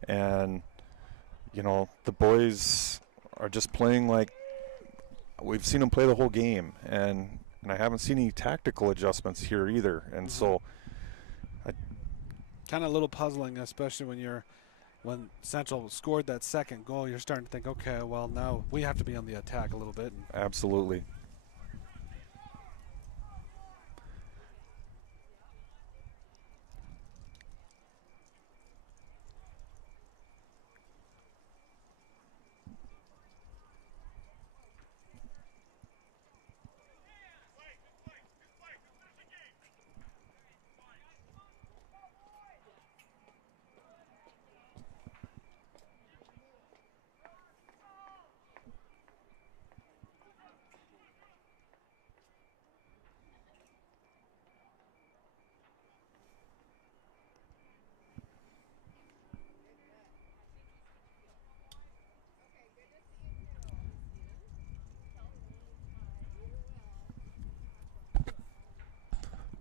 and, the boys are just playing like we've seen them play the whole game, and I haven't seen any tactical adjustments here either. And so kind of a little puzzling, especially when Central scored that second goal. You're starting to think, okay, well, now we have to be on the attack a little bit. Absolutely.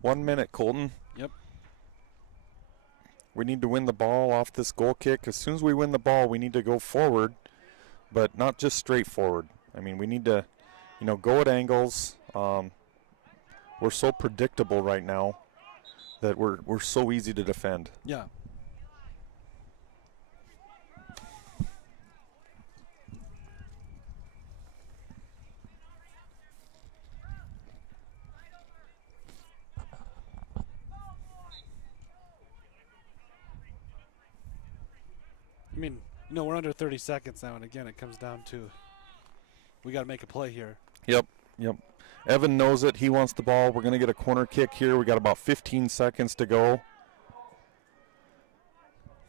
One minute, Colton. Yep. We need to win the ball off this goal kick. As soon as we win the ball, we need to go forward, but not just straight forward. I mean, we need to, go at angles. We're so predictable right now that we're so easy to defend. Yeah. I mean, we're under 30 seconds now, and again, it comes down to we got to make a play here. Yep. Evan knows it. He wants the ball. We're going to get a corner kick here. We got about 15 seconds to go.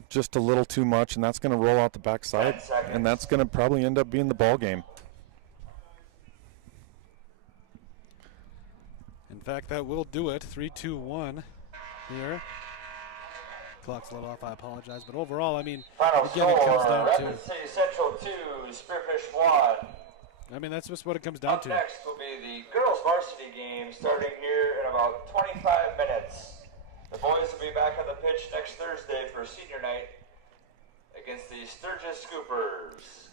Just a little too much, and that's going to roll out the backside, and that's going to probably end up being the ball game. In fact, that will do it. 3-2-1 here. Clock's a little off, I apologize. But overall, I mean, again, it comes down to Rapid City Central 2, Spearfish 1. I mean, that's just what it comes down to. Up next will be the girls' varsity game starting here in about 25 minutes. The boys will be back on the pitch next Thursday for senior night against the Sturgis Scoopers.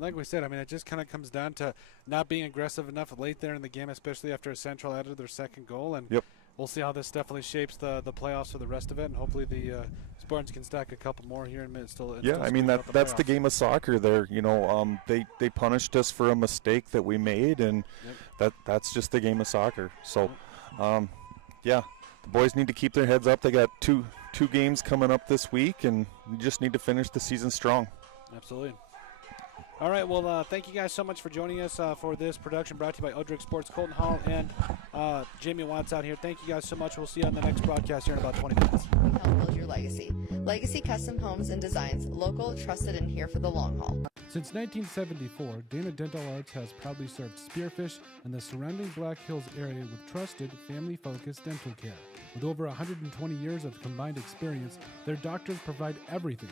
Like we said, I mean, it just kind of comes down to not being aggressive enough late there in the game, especially after Central added their second goal. And we'll see how this definitely shapes the playoffs for the rest of it. And hopefully the Spartans can stack a couple more here in a minute. I mean, that's the game of soccer there. They punished us for a mistake that we made, and that's just the game of soccer. So, the boys need to keep their heads up. They got two games coming up this week, and you just need to finish the season strong. Absolutely. All right, well, thank you guys so much for joining us for this production brought to you by Odrix Sports, Colton Hall, and Jamie Watts out here. Thank you guys so much. We'll see you on the next broadcast here in about 20 minutes. We help build your legacy. Legacy Custom Homes and Designs, local, trusted, and here for the long haul. Since 1974, Dana Dental Arts has proudly served Spearfish and the surrounding Black Hills area with trusted, family-focused dental care. With over 120 years of combined experience, their doctors provide everything